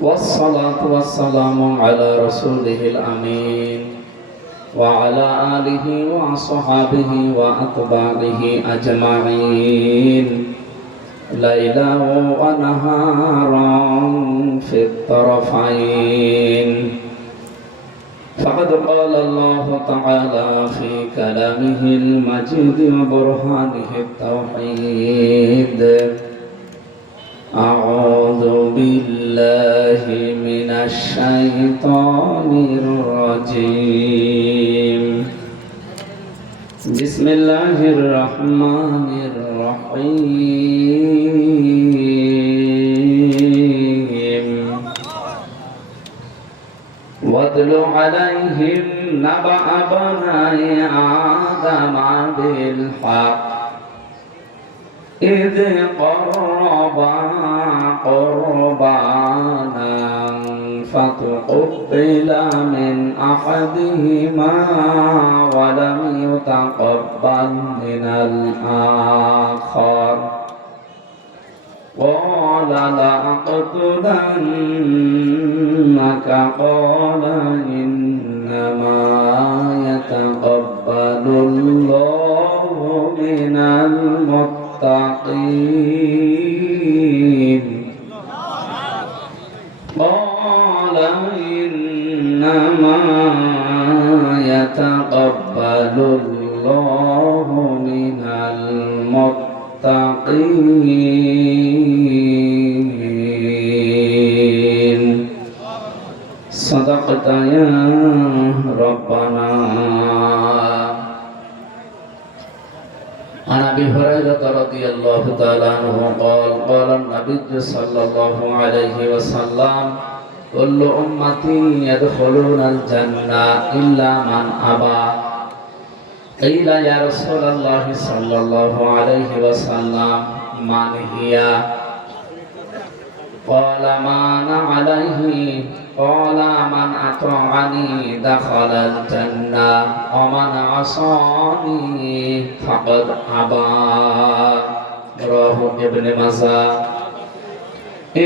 والصلاة والسلام على رسوله الأمين وعلى آله وصحبه وأتباعه أجمعين ليلا ونهارا في الطرفين. فقد قال الله تعالى في كلامه المجيد وبرهانه التوحيد: أعوذ بالله من الشيطان الرجيم. بسم الله الرحمن الرحيم. واتل عليهم نبأ بني آدم بالحق إذ قربا قربانا فتقبل من أحدهما ولم يتقبل من الآخر قال لأقتلنك قال إنما يتقبل الله من المتقين. قال إنما يتقبل الله من المتقين. صدقت يا ربنا. عن أبي هريرة رضي الله تعالى عنه قال قال النبي صلى الله عليه وسلم: كل أمتي يدخلون الجنة إلا من أبى. قيل يا رسول الله صلى الله عليه وسلم: من هي؟ قال ما أنا عليه. قال من أطاعني دخل الجنة ومن عصاني فقد أبى. رواه ابن ماجه.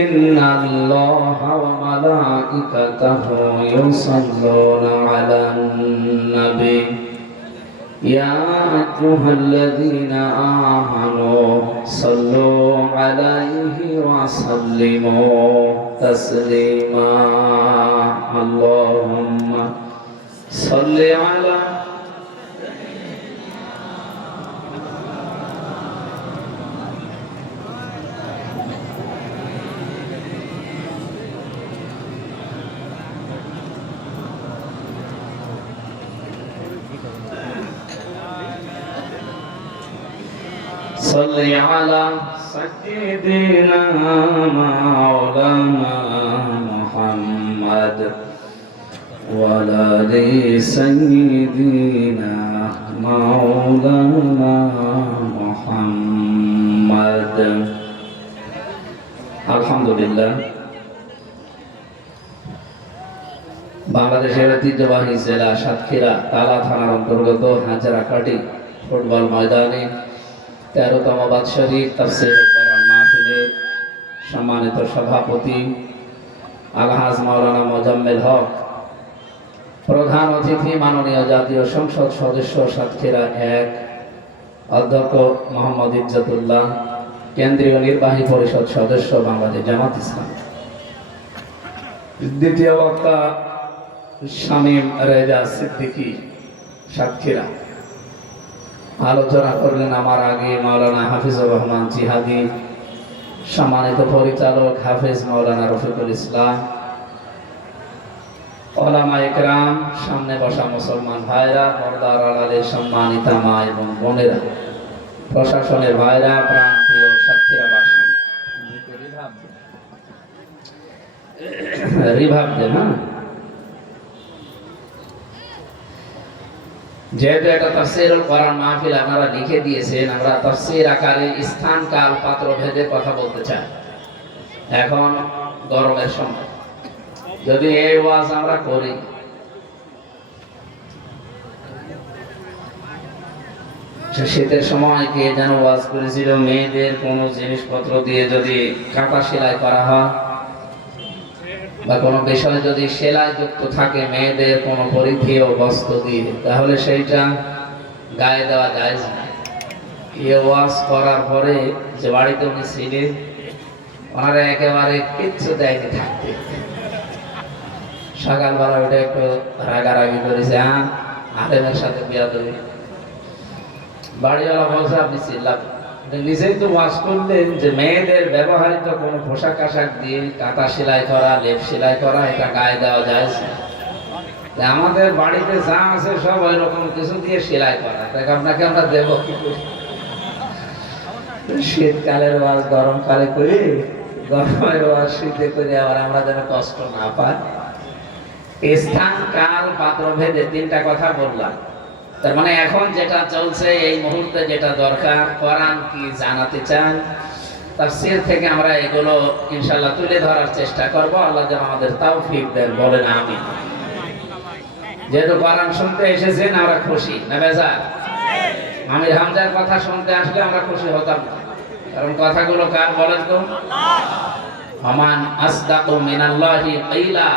إن الله وملائكته يصلون على النبي يا أيها الذين آمنوا صلوا عليه وسلموا تسليما. اللهم صل على صل على سيدنا مولانا محمد وعلى آل سيدنا مولانا محمد. আলহামদুলিল্লাহ, বাংলাদেশের ঐতিহ্যবাহী জেলা সাতক্ষীরা তালা থানার অন্তর্গত হাজারাকাটি ফুটবল ময়দানে 13তম বাৎসরিক তাফসীর কোরআন মাহফিলের সম্মানিত সভাপতি আলহাজ মাওলানা মোজাম্মেল হক, প্রধান অতিথি মাননীয় জাতীয় সংসদ সদস্য সাতক্ষীরা 1 অধ্যক্ষ মোহাম্মদ ইজ্জতুল্লাহ, কেন্দ্রীয় নির্বাহী পরিষদ সদস্য বাংলাদেশ জামাত ইসলাম, দ্বিতীয় বক্তা শামীম রেজা সিদ্দিকী সাতক্ষীরা। আলোচনা করলেন আমার আগে মাওলানা হাফিজুর রহমান জিহাদি, সম্মানিত পরিচালক হাফেজ মাওলানা রফিকুল ইসলাম, ওলামায়ে কেরাম, সামনে বসা মুসলমান ভাইরা, পর্দার আড়ালের সম্মানিতা মা এবং বোনেরা, প্রশাসনের ভাইরা, প্রান্তীয় সাতক্ষীরাবাসী, রিভাব দেন। যেহেতু একটা তাফসীরুল কোরআন মাহফিল আপনারা লিখে দিয়েছেন, আমরা তাফসীর আকারে স্থান কাল পাত্র ভেদে কথা বলতে চাই। এখন গরমের সময় যদি এই ওয়াজ আমরা করি, শীতের সময় কে যেন ওয়াজ করেছিল মেয়েদের কোনো জিনিসপত্র দিয়ে যদি কাটা সেলাই করা হয়, বা কোনো বিষয় যদি সেলাই যুক্ত থাকে মেয়েদের কোনো পরিধেয় বস্ত্র দিয়ে, তাহলে সেইটা গায়ে দেওয়া যায় না। ইয়ে ওয়াশ করার পরে যে বাড়িতে উনি ছিলেন, ওনারা একেবারে কিচ্ছু দেয়নি থাকতে। সকালবেলা ওটা একটু রাগারাগি করেছে, হ্যাঁ আলেমের সাথে বিয়া দেবে। বাড়িওয়ালা বলছে আপনি চিল্লাবেন। নিজেই তো ওয়াজ করলেন যে মেয়েদের ব্যবহৃত কোনো পোশাক আশাক দিয়ে কাঁথা সেলাই করা, লেপ সেলাই করা এটা গায়ে দেওয়া যায় না। আমাদের বাড়িতে যা আছে সব ওই রকম কিছু দিয়ে সেলাই করা, তাই আপনাকে আমরা দেব কি করে? শীতকালের ওয়াজ গরমকালে করি, গরমের ওয়াজ শীতে করি, আবার আমরা যেন কষ্ট না পাই। স্থান কাল পাত্র ভেদে তিনটা কথা বললাম। তার মানে এখন যেটা চলছে এই মুহূর্তে যেটা দরকার, কোরআন কি জানাতে চান, তাফসীর থেকে আমরা এগুলো ইনশাআল্লাহ তুলে ধরার চেষ্টা করব। আল্লাহ যেন আমাদের তৌফিক দেন, বলেন আমিন। যেহেতু কোরআন শুনতে এসেছেন আমরা খুশি না বেজার? আমির হামজার কথা শুনতে আসলে আমরা খুশি হতাম, কারণ কথাগুলো কার বলেন তো? আমান আসদাকু মিনাল্লাহি কিলা।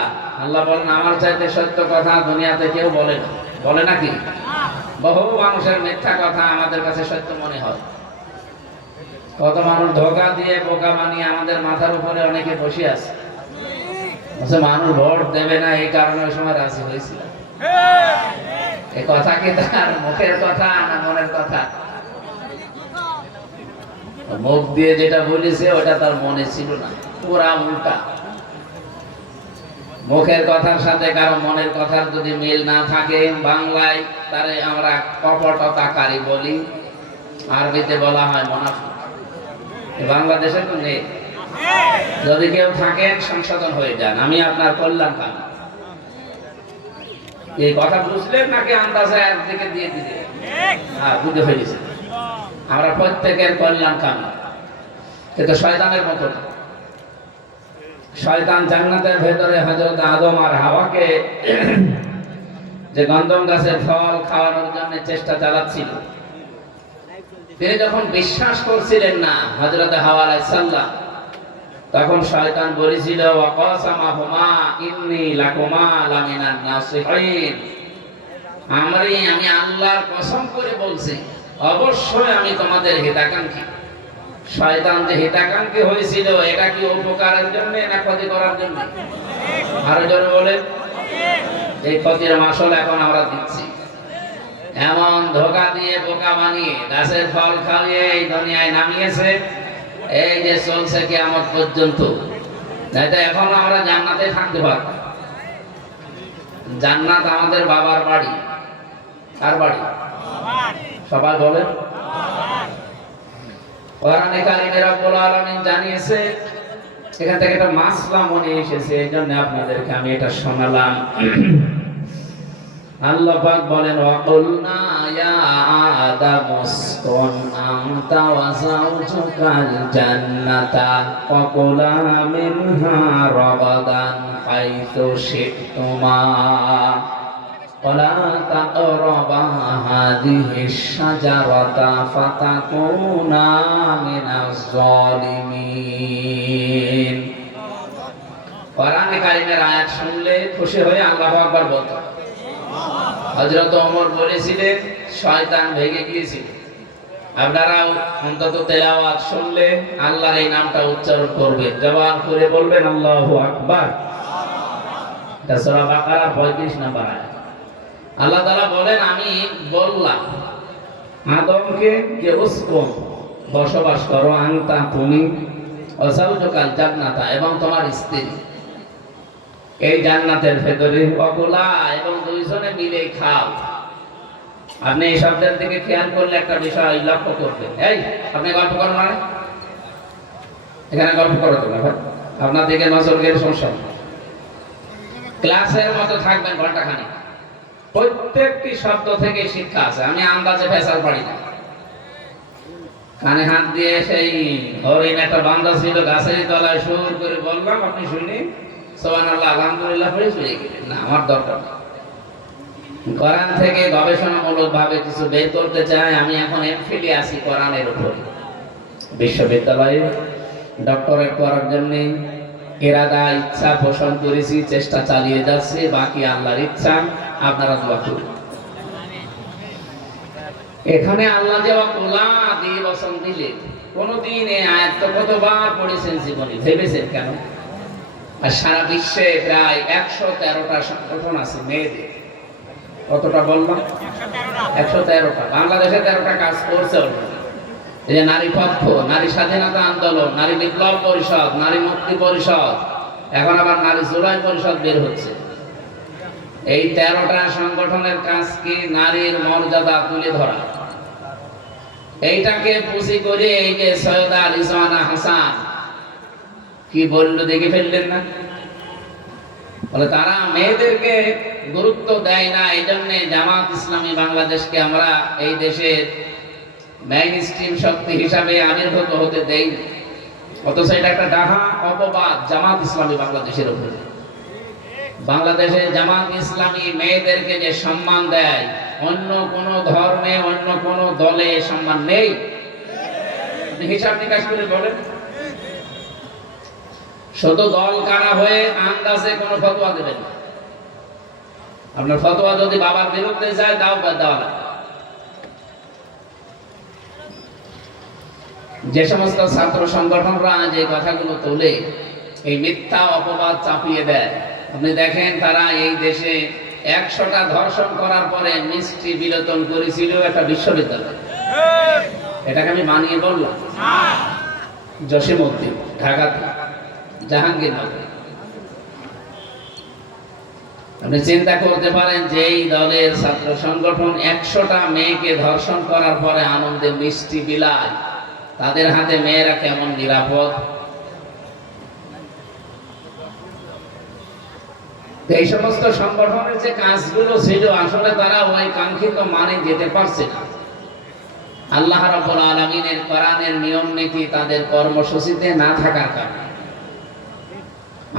আল্লাহ বলেন আমার চাইতে সত্য কথা দুনিয়াতে কেউ বলে না। বলে নাকি? বহু মানুষের মিথ্যা কথা আমাদের কাছে সত্য মনে হয়। কত মানুষ ধোঁকা দিয়ে বোকা বানিয়ে আমাদের মাথার উপরে অনেকে বসে আছে, মানুষ ভোট দেবে না এই কারণে ওই সময় রাজি হয়েছিল। এই কথা কি তার মুখের কথা না মনের কথা? মুখ দিয়ে যেটা বলেছে ওটা তার মনে ছিল না, পুরা উল্টা। মুখের কথার সাথে কারো মনের কথার যদি মিল না থাকে, বাংলায় তারে আমরা কপটতাকারী বলি, আরবিতে বলা হয় মুনাফিক। বাংলাদেশে তো নেই। যদি কেউ থাকেন সংশোধন হয়ে যান, আমি আপনার কল্যাণ কাম। এই কথা বুঝলেন নাকি আন্দাজে একদিকে দিয়ে দিলে? হ্যাঁ, বুঝে হয়ে গেছে। আমরা প্রত্যেকের কল্যাণ কাম, কিন্তু শয়তানের মতো না। শয়তান জান্নাতের ভেতরে হযরত আদম আর হাওয়াকে যে গন্ধম গাছের ফল খাওয়ানোর জন্য চেষ্টা চালাচ্ছিল, তিনি যখন বিশ্বাস করছিলেন না হযরত হাওয়া আলাইহিস সালাম, তখন শয়তান বলেছিল ওয়াকাসামাহুমা ইন্নী লাকুমা লামিনান নাসিহিন। আমি আল্লাহর কসম করে বলছি অবশ্যই আমি তোমাদের হিতাকাঙ্ক্ষী। শয়তান যে হিতাকাঙ্ক্ষী হয়েছিল এটা কি উপকারের জন্য না ক্ষতি করার জন্য? আরো জোরে বলেন। এই ক্ষতির মাসল এখন আমরা দিচ্ছি। এমন ধোঁকা দিয়ে বোকা বানিয়ে গাছের ফল খাইয়ে এই দুনিয়ায় নামিয়েছে, এই যে চলছে কিয়ামত পর্যন্ত। তাইতো এখন আমরা জান্নাতে থাকতে পারব। জান্নাত আমাদের বাবার বাড়ি। কার বাড়ি? সবাই বলেন। কোরআনে কারিমে রব্বুল আলামিন জানিয়েছে, এখান থেকে একটা মাসলা মনে এসেছে, এই জন্য আপনাদেরকে আমি এটা শোনালাম। আল্লাহ পাক বলেন ওয়াকুলনা ইয়া আদাম উসকুন আনতা ওয়া যাওজুকাল জান্নাতা ওয়া কুলা মিনহা রাগাদান হাইতু শি'তুমা ওয়ালা তাকরাবা হাযিহিশ শাজারাতা ফাতাকুনা মিনাজ জালিমিন। কোরআনে কারিমের আয়াত শুনলে খুশি হয়ে আল্লাহু আকবার বলতো। হযরত ওমর বলেছিলেন শয়তান ভেগে গিয়েছিল। আপনারাও অন্তত তেলাওয়াত শুনলে আল্লাহর এই নামটা উচ্চারণ করবেন, জবান করে বলবেন আল্লাহু আকবার। এটা সূরা বাকারা 35 নম্বর আয়াত। আল্লাহ তাআলা বলেন আমি বললাম আদমকে যে উসকুন বসবাস করো, আনতা তুমি, ওয়া যাওজুকাল জান্নাতা এবং তোমার স্ত্রী এই জান্নাতের ভেতরে, ওয়াকুলা এবং দুইজনে মিলে খাও। আপনি এই শব্দের দিকে খেয়াল করলে একটা বিষয় লক্ষ্য করবেন। এই আপনি গল্প করেন না, এখানে গল্প করো তো না, আপনার দিকে নজর গেলে সমস্যা। ক্লাসের মতো থাকবেন ঘন্টাখানি, প্রত্যেকটি শব্দ থেকে শিক্ষা আছে। আমি আন্দাজে ফেসাল পারি না। কানে হাত দিয়ে সেই হরিণ একটা বান্দা ছিল গাছের তলায় সুর করে বললাম, আপনি শুনি সুবহানাল্লাহ আলহামদুলিল্লাহ পড়ে চলে গেলেন। না, আমার দরকার নেই। কোরআন থেকে গবেষণামূলক ভাবে কিছু বের করতে চাই। আমি এখন এমফিলে আছি কোরআনের উপরে, বিশ্ববিদ্যালয়ে ডক্টরেট করার জন্য ইরাদা ইচ্ছা পোষণ করেছি, চেষ্টা চালিয়ে যাচ্ছে, বাকি আল্লাহর ইচ্ছা। আপনারা দোয়া করুন। এখানে আল্লাহ দেওয়া কোলা দিয়ে বসন দিলে কোনদিন এই আয়াত তো কতবার পড়েছেন জীবনে, ভেবেছেন কেন? আর সারা বিশ্বে প্রায় 113টা সংগঠন আছে মেয়েদের। কতটা বললাম? 113টা। বাংলাদেশে 13টা কাজ করছে অলরেডি। এই যে নারী পক্ষ, নারী স্বাধীনতা আন্দোলন, নারী বিপ্লব পরিষদ, নারী মুক্তি পরিষদ, এখন আবার নারী জুলাই পরিষদ বের হচ্ছে। এই 13টা সংগঠনের কাজ কি? নারীর মর্যাদা তুলে ধরা। এইটাকে পুঁজি করে এই যে সৈয়দা রিজওয়ানা হাসান কি বললো দেখে ফেললেন না? বলে তারা মেয়েদেরকে গুরুত্ব দেয় না, এই জন্য জামাত ইসলামী বাংলাদেশকে আমরা এই দেশের মেইন স্ট্রিম শক্তি হিসাবে আবির্ভূত হতে দেই। অথচ এটা একটা ডাহা অপবাদ জামাত ইসলামী বাংলাদেশের উপরে। বাংলাদেশে জামাত ইসলামী মেয়েদেরকে যে সম্মান দেয়, অন্য কোন ধর্মে, অন্য কোন দলে সম্মান নেই। হিসাব নিকাশ করে বলেন। শুধু দল কারা হয়ে আন্দাজে কোন ফতোয়া দেবেন না। আপনার ফতোয়া যদি বাবার বিরুদ্ধে যায়, তাও দেওয়া লাগবে। যে সমস্ত ছাত্র সংগঠনরা যে কথাগুলো তোলে, এই মিথ্যা অপবাদ চাপিয়ে দেয়, আপনি দেখেন তারা এই দেশে 100টা ধর্ষণ করার পরে মিষ্টি বিলোচন করেছিল একটা বিশ্ববিদ্যালয়। এটাকে আমি মানিয়ে বললাম? জসিমউদ্দিন, ঢাকাতে, জাহাঙ্গীরনগর। আপনি চিন্তা করতে পারেন যে এই দলের ছাত্র সংগঠন 100টা মেয়েকে ধর্ষণ করার পরে আনন্দে মিষ্টি বিলায়, তাদের হাতে মেয়েরা কেমন নিরাপদ? এই সমস্ত সংগঠনের যে কাজগুলো ছিল, আসলে তারা ওই কাঙ্ক্ষিত মানে যেতে পারছে না। আল্লাহ রাব্বুল আলামিনের কোরআনের নিয়ম নীতি তাদের কর্মসূচিতে না থাকার কারণে।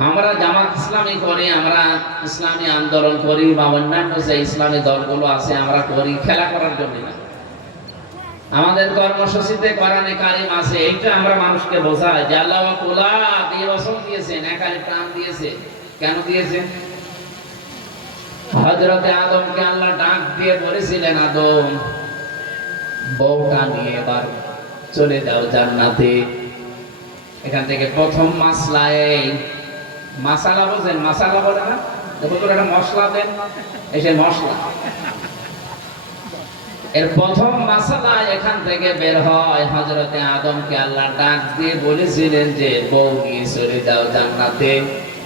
আমরা জামাত ইসলামী করি, আমরা ইসলামী আন্দোলন করি, বা অন্যান্য যে ইসলামী দলগুলো আছে আমরা করি খেলা করার জন্য না। আমাদের কর্মসূচিতে কোরআনে কারিম আছে, এইটা আমরা মানুষকে বোঝাই যে আল্লাহ কোলা দিয়ে বসন দিয়েছেন, একালি প্রাণ দিয়েছে। কেন দিয়েছেন? হযরতে আদমকে আল্লাহ ডাক দিয়ে বলেছিলেন, আদম বউটা নিয়ে এবার চলে যাও জান্নাতে। এখান থেকে প্রথম মাসলা, এই মাসালা বলছেন, মাসালা বলে না, দেখো তোর একটা মশলা দেন, এসে মশলা। এর প্রথম মাসালা এখান থেকে বের হয়। হযরতে আদমকে আল্লাহ ডাক দিয়ে বলেছিলেন যে বউ নিয়ে চলে যাও জান্নাতে।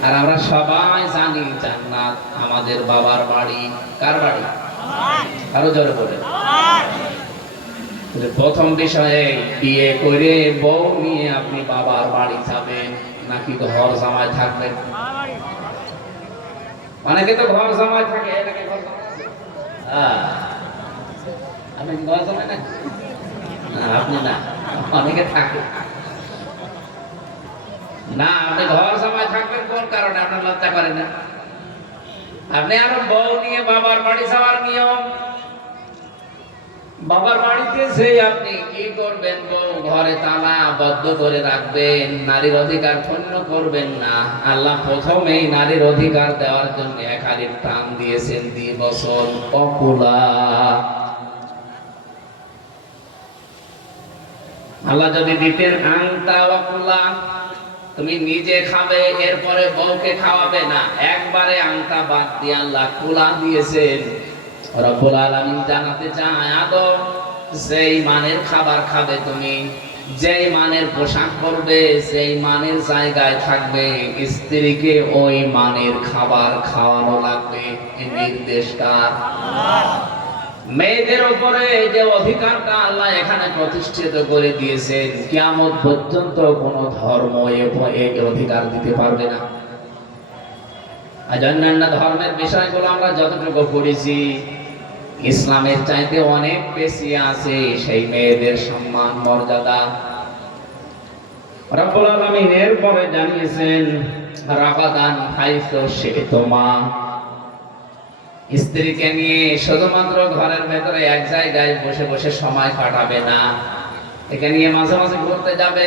আর আমরা সবাই জানি জান্নাত আমাদের বাবার বাড়ি। কার বাড়ি? আরো জোরে বলে। প্রথম বিষয়ে বিয়ে করে বউ নিয়ে আপনি বাবার বাড়ি যাবেন নাকি ঘর জামাই থাকবেন? অনেকে তো ঘর জামাই থাকে, এটাকে ঘর জামাই আছে। আপনি ঘর জামাই না? আপনি না, অনেকে থাকে না। আপনি ঘর জামাই থাকবেন কোন কারণে? আপনার লজ্জা করে না? আপনি আরো বউ নিয়ে বাবার বাড়ি যাওয়ার নিয়ম। বাবার বাড়িতে যে আপনি কি করবেন? বউ ঘরে তালা বদ্ধ করে রাখবেন, নারীর অধিকার ক্ষুণ্ণ করবেন না। আল্লাহ প্রথমেই নারীর অধিকার দেওয়ার জন্য একালি প্রাণ দিয়েছেন, দিয়ে বছর অকুলা। আল্লাহ যদি দিতেন আংতা অকুলা, তুমি নিজে খাবে এরপরে বউকে খাওয়াবে না, একবারে আংতা বাদ দিয়ে আল্লাহ কুলা দিয়েছেন। রব্বুল আলামিন জানাতে চায়, আদম যেই মানের খাবার খাবে তুমি, যেই মানের পোশাক পরবে, যেই মানের জায়গায় থাকবে, স্ত্রীকে ওই মানের খাবার খাওয়ানো লাগবে। এই নির্দেশ কার? মেয়েদের উপরে যে অধিকারটা আল্লাহ এখানে প্রতিষ্ঠিত করে দিয়েছেন, কিয়ামত পর্যন্ত কোন ধর্ম এই অধিকার দিতে পারবে না। আজ অন্যান্য ধর্মের বিষয়গুলো আমরা যতটুকু পড়েছি, ইসলামের চাইতে অনেক বেশি আছে সেই মেয়েদের সম্মান মর্যাদা। রব্বুল আলামিন এরপরে জানিয়েছেন, রাগাদান হাইসু শি'তুমা, স্ত্রীকে নিয়ে শুধুমাত্র ঘরের ভেতরে এক জায়গায় বসে বসে সময় কাটাবে না, একে নিয়ে মাঝে মাঝে ঘুরতে যাবে,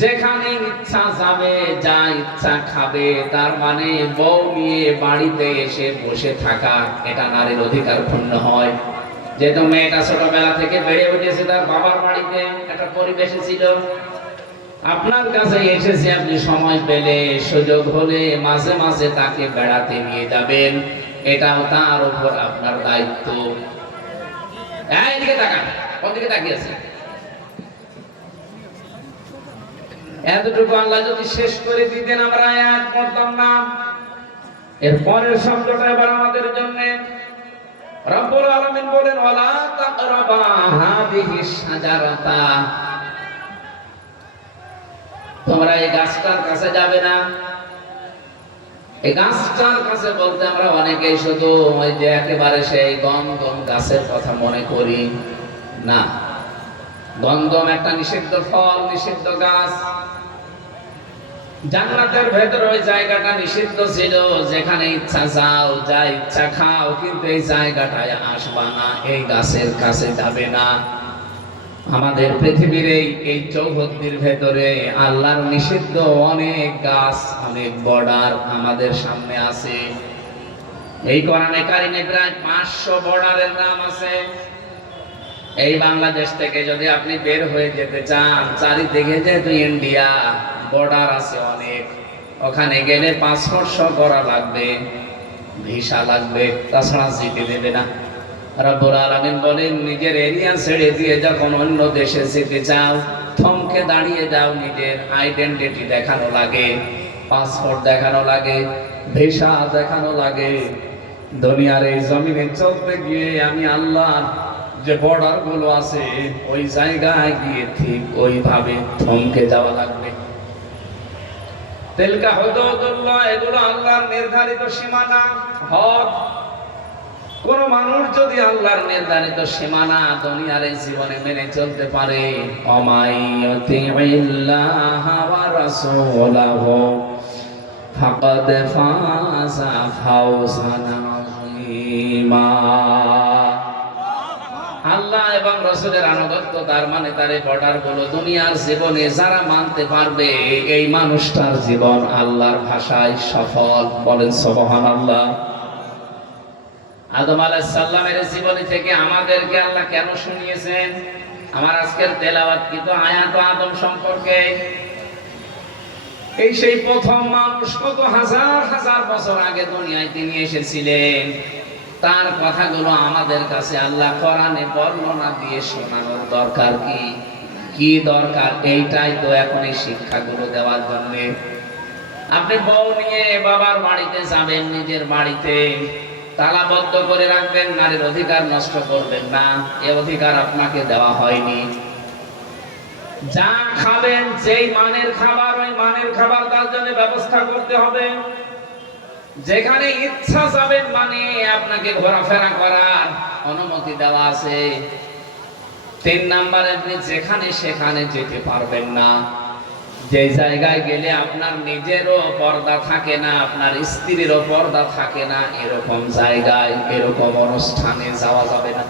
যেখানে ইচ্ছা যাবে, যা ইচ্ছা খাবে, তার মানে বউ নিয়ে বাড়িতে এসে বসে থাকা, এটা নারীর অধিকার পূর্ণ হয়। যেহেতু মেয়েটা ছোটবেলা থেকে বেড়ে উঠেছে তার বাবার বাড়িতে, একটা পরিবেশে ছিল, আপনার কাছে এসেছে, আপনি সময় পেলে সুযোগ হলে মাঝে মাঝে তাকে বেড়াতে নিয়ে যাবেন, এটাও তার উপর আপনার দায়িত্ব। এইদিকে তাকান, কোন দিকে তাকিয়েছে? এতটুকু আল্লাহ যদি শেষ করে দিতেন আমরা আয়াত পড়তাম না। এর পরের শব্দটা এবার আমাদের জন্য। রব্বুল আলামিন বলেন ওয়ালা তাকরাবা হাদিহি শাজারাতা, তোমরা এই গাছটার কাছে যাবে না। এই গাছটার কাছে বলতে আমরা অনেকেই শুধু ওই যে একেবারে সেই গন্ধম গাছের কথা মনে করি না। গন্ধম একটা নিষিদ্ধ ফল, নিষিদ্ধ গাছ। জান্নাতের ভেতর ওই জায়গাটা নিষিদ্ধ ছিল, যেখানে ইচ্ছা যাও, যা ইচ্ছা খাও, কিন্তু এই জায়গাটায় আসবা না, এই গাছের কাছে যাবে না। আমাদের পৃথিবীর এই চৌহদ্দির ভেতরে আল্লাহর নিষিদ্ধ অনেক গাছ, অনেক বর্ডার আমাদের সামনে আছে। এই কোরআনে কারিমে প্রায় 500 বর্ডারের নাম আছে। এই বাংলাদেশ থেকে যদি আপনি বের হয়ে যেতে চান, চারিদিকে যেহেতু ইন্ডিয়া, বর্ডার আছে অনেক, ওখানে গেলে পাসপোর্ট সহ করা লাগবে, ভিসা লাগবে, তাছাড়া যেতে দেবে না। রব্বুল আলামিন বলেন নিজের এরিয়া ছেড়ে দিয়ে যখন অন্য দেশে যেতে চাও, থমকে দাঁড়িয়ে যাও, নিজের আইডেন্টিটি দেখানো লাগে, পাসপোর্ট দেখানো লাগে, ভিসা দেখানো লাগে। দুনিয়ার এই জমিনে চলতে গিয়ে আমি আল্লাহর যে বর্ডার গুলো আছে ওই জায়গায় গিয়ে ঠিক ওইভাবে থমকে যাওয়া লাগবে। তিলকা হুদুদুল্লাহ, এগুলো আল্লাহর নির্ধারিত সীমানা, হদ। কোন মানুষ যদি আল্লাহর নির্ধারিত সীমানা দুনিয়ার এই জীবনে মেনে চলতে পারে, অমাইয়ুতিল্লাহ ওয়া রাসূলাহু ফাকাদ ফাযা ফাওজান আযীমা। আল্লাহ এবং রাসূলের আনুগত্য, তার মানে তার এই বর্ডার গুলো দুনিয়ার জীবনে যারা মানতে পারবে, এই মানুষটার জীবন আল্লাহর ভাষায় সফল। বলেন সুবহানাল্লাহ। আদম আলাইহিস সালামের জীবনী থেকে আমাদেরকে আল্লাহ কেন শুনিয়েছেন? আমার আজকের তেলাওয়াত কিন্তু আয়াত আদম সম্পর্কে। এই সেই প্রথম মানুষ, কত হাজার হাজার বছর আগে দুনিয়ায় তিনি এসেছিলেন, তার কথাগুলো আমাদের কাছে আল্লাহ কোরআনে বর্ণনা দিয়ে শোনানোর দরকার কি? কি দরকার? এইটাই তো এখন এই শিক্ষাগুলো দেওয়ার জন্য। আপনি বউ নিয়ে বাবার বাড়িতে যাবেন, নিজের বাড়িতে তালাবদ্ধ করে রাখবেন, নারীর অধিকার নষ্ট করবেন না, এ অধিকার আপনাকে দেওয়া হয়নি। যা খাবেন, যেই মানের খাবার, ওই মানের খাবার তার জন্য ব্যবস্থা করতে হবে। যেখানে ইচ্ছা যাবেন, মানে আপনাকে ঘোরাফেরা করার অনুমতি দেওয়া আছে। 3 নাম্বারে আপনি যেখানে সেখানে যেতে পারবেন না। যে জায়গায় গেলে আপনার নিজেরও পর্দা থাকে না, আপনার স্ত্রীরও পর্দা থাকে না, এরকম জায়গায়, এরকম অনুষ্ঠানে যাওয়া যাবে না।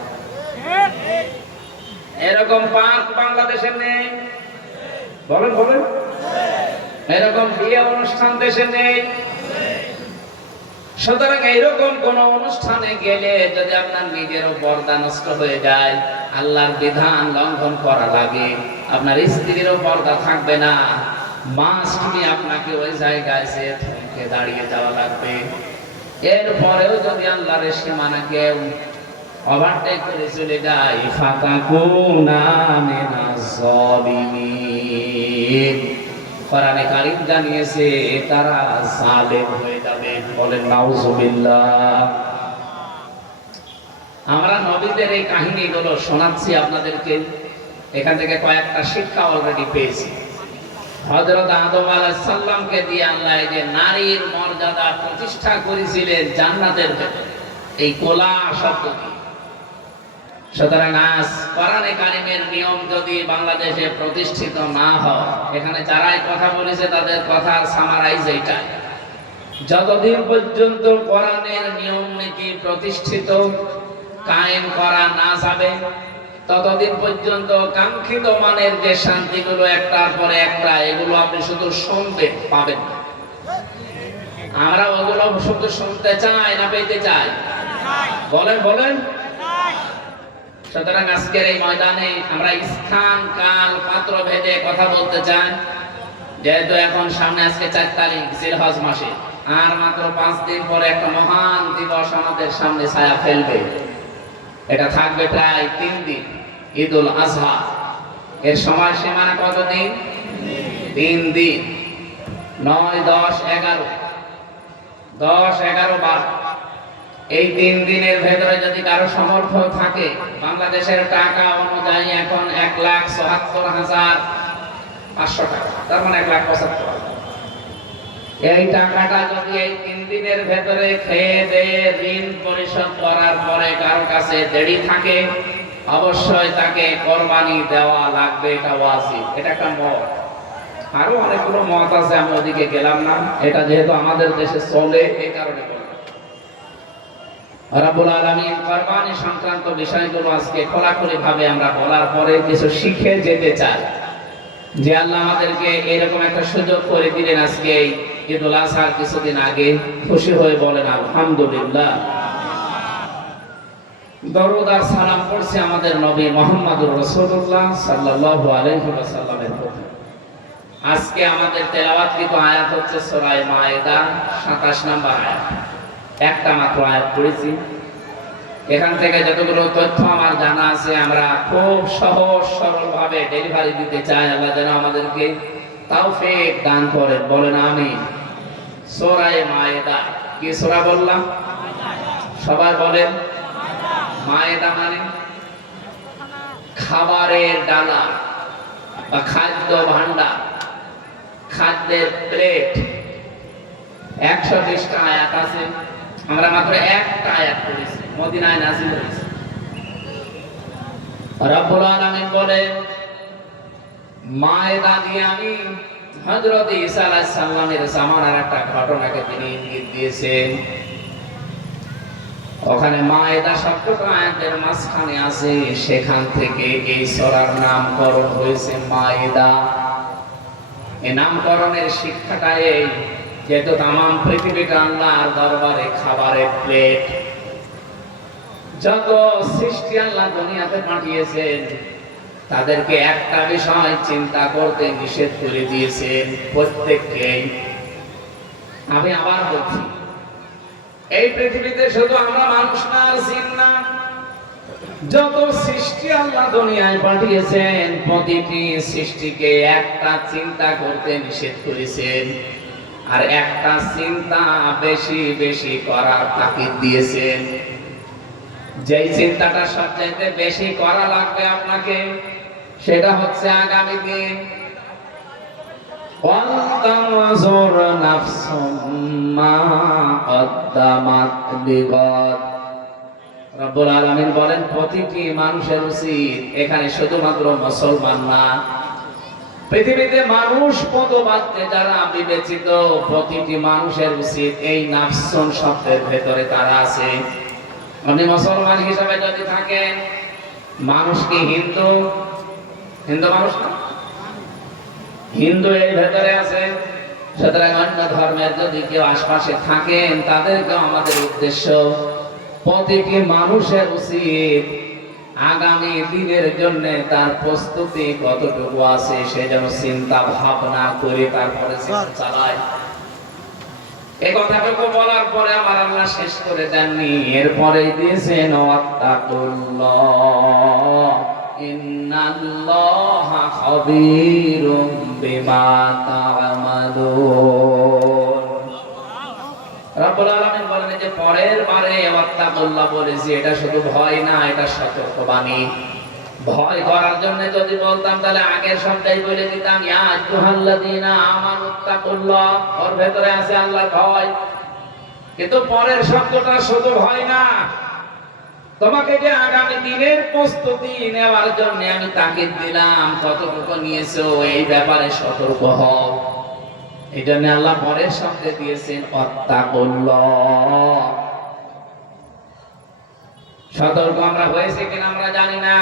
এরকম পার্ক বাংলাদেশে নেই, বলেন বলেন। এরকম বিয়ে অনুষ্ঠান দেশে নেই। সুতরাং এইরকম কোন অনুষ্ঠানে গেলে যদি আপনার নিজেরও পর্দা নষ্ট হয়ে যায়, আল্লাহর বিধান লঙ্ঘন করা লাগে, আপনার স্ত্রীরও পর্দা থাকবে না, মাস্ট বি আপনাকে ওই জায়গায় যে থমকে দাঁড়িয়ে যাওয়া লাগবে। এরপরেও যদি আল্লাহর সীমানা কেউ ওভারটেক করে চলে যায়, ফাতাকুনা মিনাজ জালিমিন, কোরআনে কারীম জানিয়েছে তারা জালেম হয়ে যাবে। বলেন নাউজুবিল্লাহ। আমরা নবীদের এই কাহিনীগুলো শোনাচ্ছি আপনাদেরকে, এখান থেকে কয়েকটা শিক্ষা অলরেডি পেয়েছি। হযরত আদম আলাইহিস সালামকে দিয়ে আল্লাহ এই যে নারীর মর্যাদা প্রতিষ্ঠা করেছিলেন জান্নাতের ভেতরে, এই কোলা শব্দ দিয়ে। সুতরাং আজ কোরআনে কারীমের নিয়ম যদি বাংলাদেশে প্রতিষ্ঠিত না হয়, এখানে যারাই কথা বলেছে তাদের কথার সামারাইজ এইটাই, যতদিন পর্যন্ত কোরআনের নিয়ম নীতি প্রতিষ্ঠিত কায়েম করা না যাবে, ততদিন পর্যন্ত কাঙ্ক্ষিত মানের যে শান্তিগুলো একটার পরে একটা, এগুলো আপনি শুধু শুনতে পাবেন না। আমরা ওগুলো শুধু শুনতে চাই না পেতে চাই? বলেন বলেন। সুতরাং আজকের এই ময়দানে আমরা স্থান কাল পাত্র ভেদে কথা বলতে চাই। যেহেতু এখন সামনে আজকে 4 তারিখ জিলহজ মাসে, আর মাত্র 5 দিন পরে একটা মহান দিবস আমাদের সামনে ছায়া ফেলবে। এটা থাকবে প্রায় 3 দিন, ঈদুল আজহা। এর সময় সীমানা কতদিন? 3 দিন। 9, 10, 11, 10, 11, 12। এই 3 দিনের ভেতরে যদি কারো সমর্থ থাকে, বাংলাদেশের টাকা অনুযায়ী এখন 1,74,500 টাকা, তার মানে 1,75,000। এই টাকাটা যদি এই 3 দিনের ভেতরে খেয়ে দিয়ে ঋণ পরিশোধ করার পরে কারো কাছে দেরি থাকে, অবশ্যই তাকে কোরবানি দেওয়া লাগবে। এটা ওয়াজিব, এটা একটা মত। আরো অনেকগুলো মত আছে, আমি ওদিকে গেলাম না। এটা যেহেতু আমাদের দেশে চলে, এই কারণে বললাম। রব্বুল আলামিন কোরবানি সংক্রান্ত বিষয়গুলো আজকে খোলাখুলি ভাবে আমরা বলার পরে কিছু শিখে যেতে চাই। যে আল্লাহ আমাদেরকে এরকম একটা সুযোগ করে দিলেন আজকে ঈদুল আজহার কিছুদিন আগে, খুশি হয়ে বলেন আলহামদুলিল্লাহ। দরুদ আর সালাম পড়ছি আমাদের নবী মুহাম্মদুর রাসূলুল্লাহ সাল্লাল্লাহু আলাইহি ওয়াসাল্লামের প্রতি। আজকে আমাদের তেলাওয়াতকৃত আয়াত হচ্ছে সূরা মায়েদা 27 নম্বর আয়াত। একটা মাত্র আয়াত পড়েছি। এখান থেকে যতগুলো তথ্য আমার জানা আছে আমরা খুব সহজ সরল ভাবে ডেলিভারি দিতে চাই। আল্লাহ যেন আমাদেরকে তাওফিক দান করেন, বলেন আমিন। সূরা মায়েদা, কি সূরা বললাম? সবাই বলেন। মায়েদা মানে খাবারের ডালা বা খাদ্য ভান্ডার, খাদ্যের প্লেট। 120টা আয়াত আছে, আমরা মাত্র একটা আয়াত পড়েছি, মদিনায় নাযিল হয়েছে। রব্বুল আলামিন বলেন, মায়েদা দিয়ে আমি হযরত ঈসা আলাইহিস সালামের জামানার একটা ঘটনাকে তিনি ইঙ্গিত দিয়েছেন। ওখানে মায়েদা শব্দটা আয়াতের মাঝখানে আছে, সেখান থেকে এই সূরার নামকরণ হয়েছে মায়েদা। এই নামকরণের শিক্ষাটা এই, যেহেতু তামাম পৃথিবীটা আল্লাহর দরবারে খাবারের প্লেট। যত সৃষ্টি আল্লাহ দুনিয়াতে পাঠিয়েছেন, তাদেরকে একটা বিষয় চিন্তা করতে নিষেধ করে দিয়েছেন প্রত্যেককে। আমি আবার বলছি, এই পৃথিবীতে শুধু আমরা মানুষ না আর জিন না, যত সৃষ্টি আল্লাহ দুনিয়ায় পাঠিয়েছেন, প্রতিটি সৃষ্টিকে একটা চিন্তা করতে নিষেধ করেছেন। আর একটা চিন্তা বেশি বেশি করার তাকিদ দিয়েছেন। যেই চিন্তাটা সবচাইতে বেশি করা লাগবে আপনাকে, সেটা হচ্ছে আগামী দিন। ওয়ান্তাযুর নাফসুম মা কদ্দামাত লিগাদ। রব্বুল আলামিন বলেন, প্রতিটি মানুষের উচিত, এখানে শুধুমাত্র মুসলমান না, পৃথিবীতে মানুষ পদবাদ্যে যারা বিবেচিত, প্রতিটি মানুষের উচিত এই নাফসুন শব্দের ভেতরে তারা আছে। আপনি মুসলমান হিসাবে যদি থাকেন, মানুষ কি হিন্দু? হিন্দু মানুষ না, হিন্দু এর ভেতরে আছে। সুতরাং অন্য ধর্মের যদি কেউ আশপাশে থাকেন, তাদেরকেও আমাদের উদ্দেশ্য, প্রতিটি মানুষের উচিত আগামী দিনের জন্য তার প্রস্তুতি কতটুকু আছে সে যেন চিন্তা ভাবনা করে তারপরে জীবন চালায়। এই কথাটুকু বলার পরে আমার আল্লাহ শেষ করে দেননি, এরপরে দিয়েছেন ওয়াত্তাকুল্লাহ ইন্নাল্লাহা খাবীরুম বিমা তা'মালুন। রব্বুল আলামিন বলেন যে পরের বারে ওয়াত্তাকুল্লাহ বলেছি, এটা শুধু ভয় না, এটা সতর্কবাণী। ভয় করার জন্য যদি বলতাম তাহলে আগের শব্দই বলে দিতাম, ইয়া আইয়ুহাল্লাযীনা আমানুত্তাকুল্লাহ, ওর ভেতরে আছে আল্লাহর ভয়। কিন্তু পরের শব্দটা শুধু ভয় না, তোমাকে যে আগামী দিনের প্রস্তুতি নেওয়ার জন্য আমি তাকিদ দিলাম, কতটুকু নিয়েছো এই ব্যাপারে সতর্ক হও। এই জন্য আল্লাহ পরের শব্দে দিয়েছেন ওয়াত্তাকুল্লাহ। সতর্ক আমরা হয়েছে কিনা আমরা জানি না,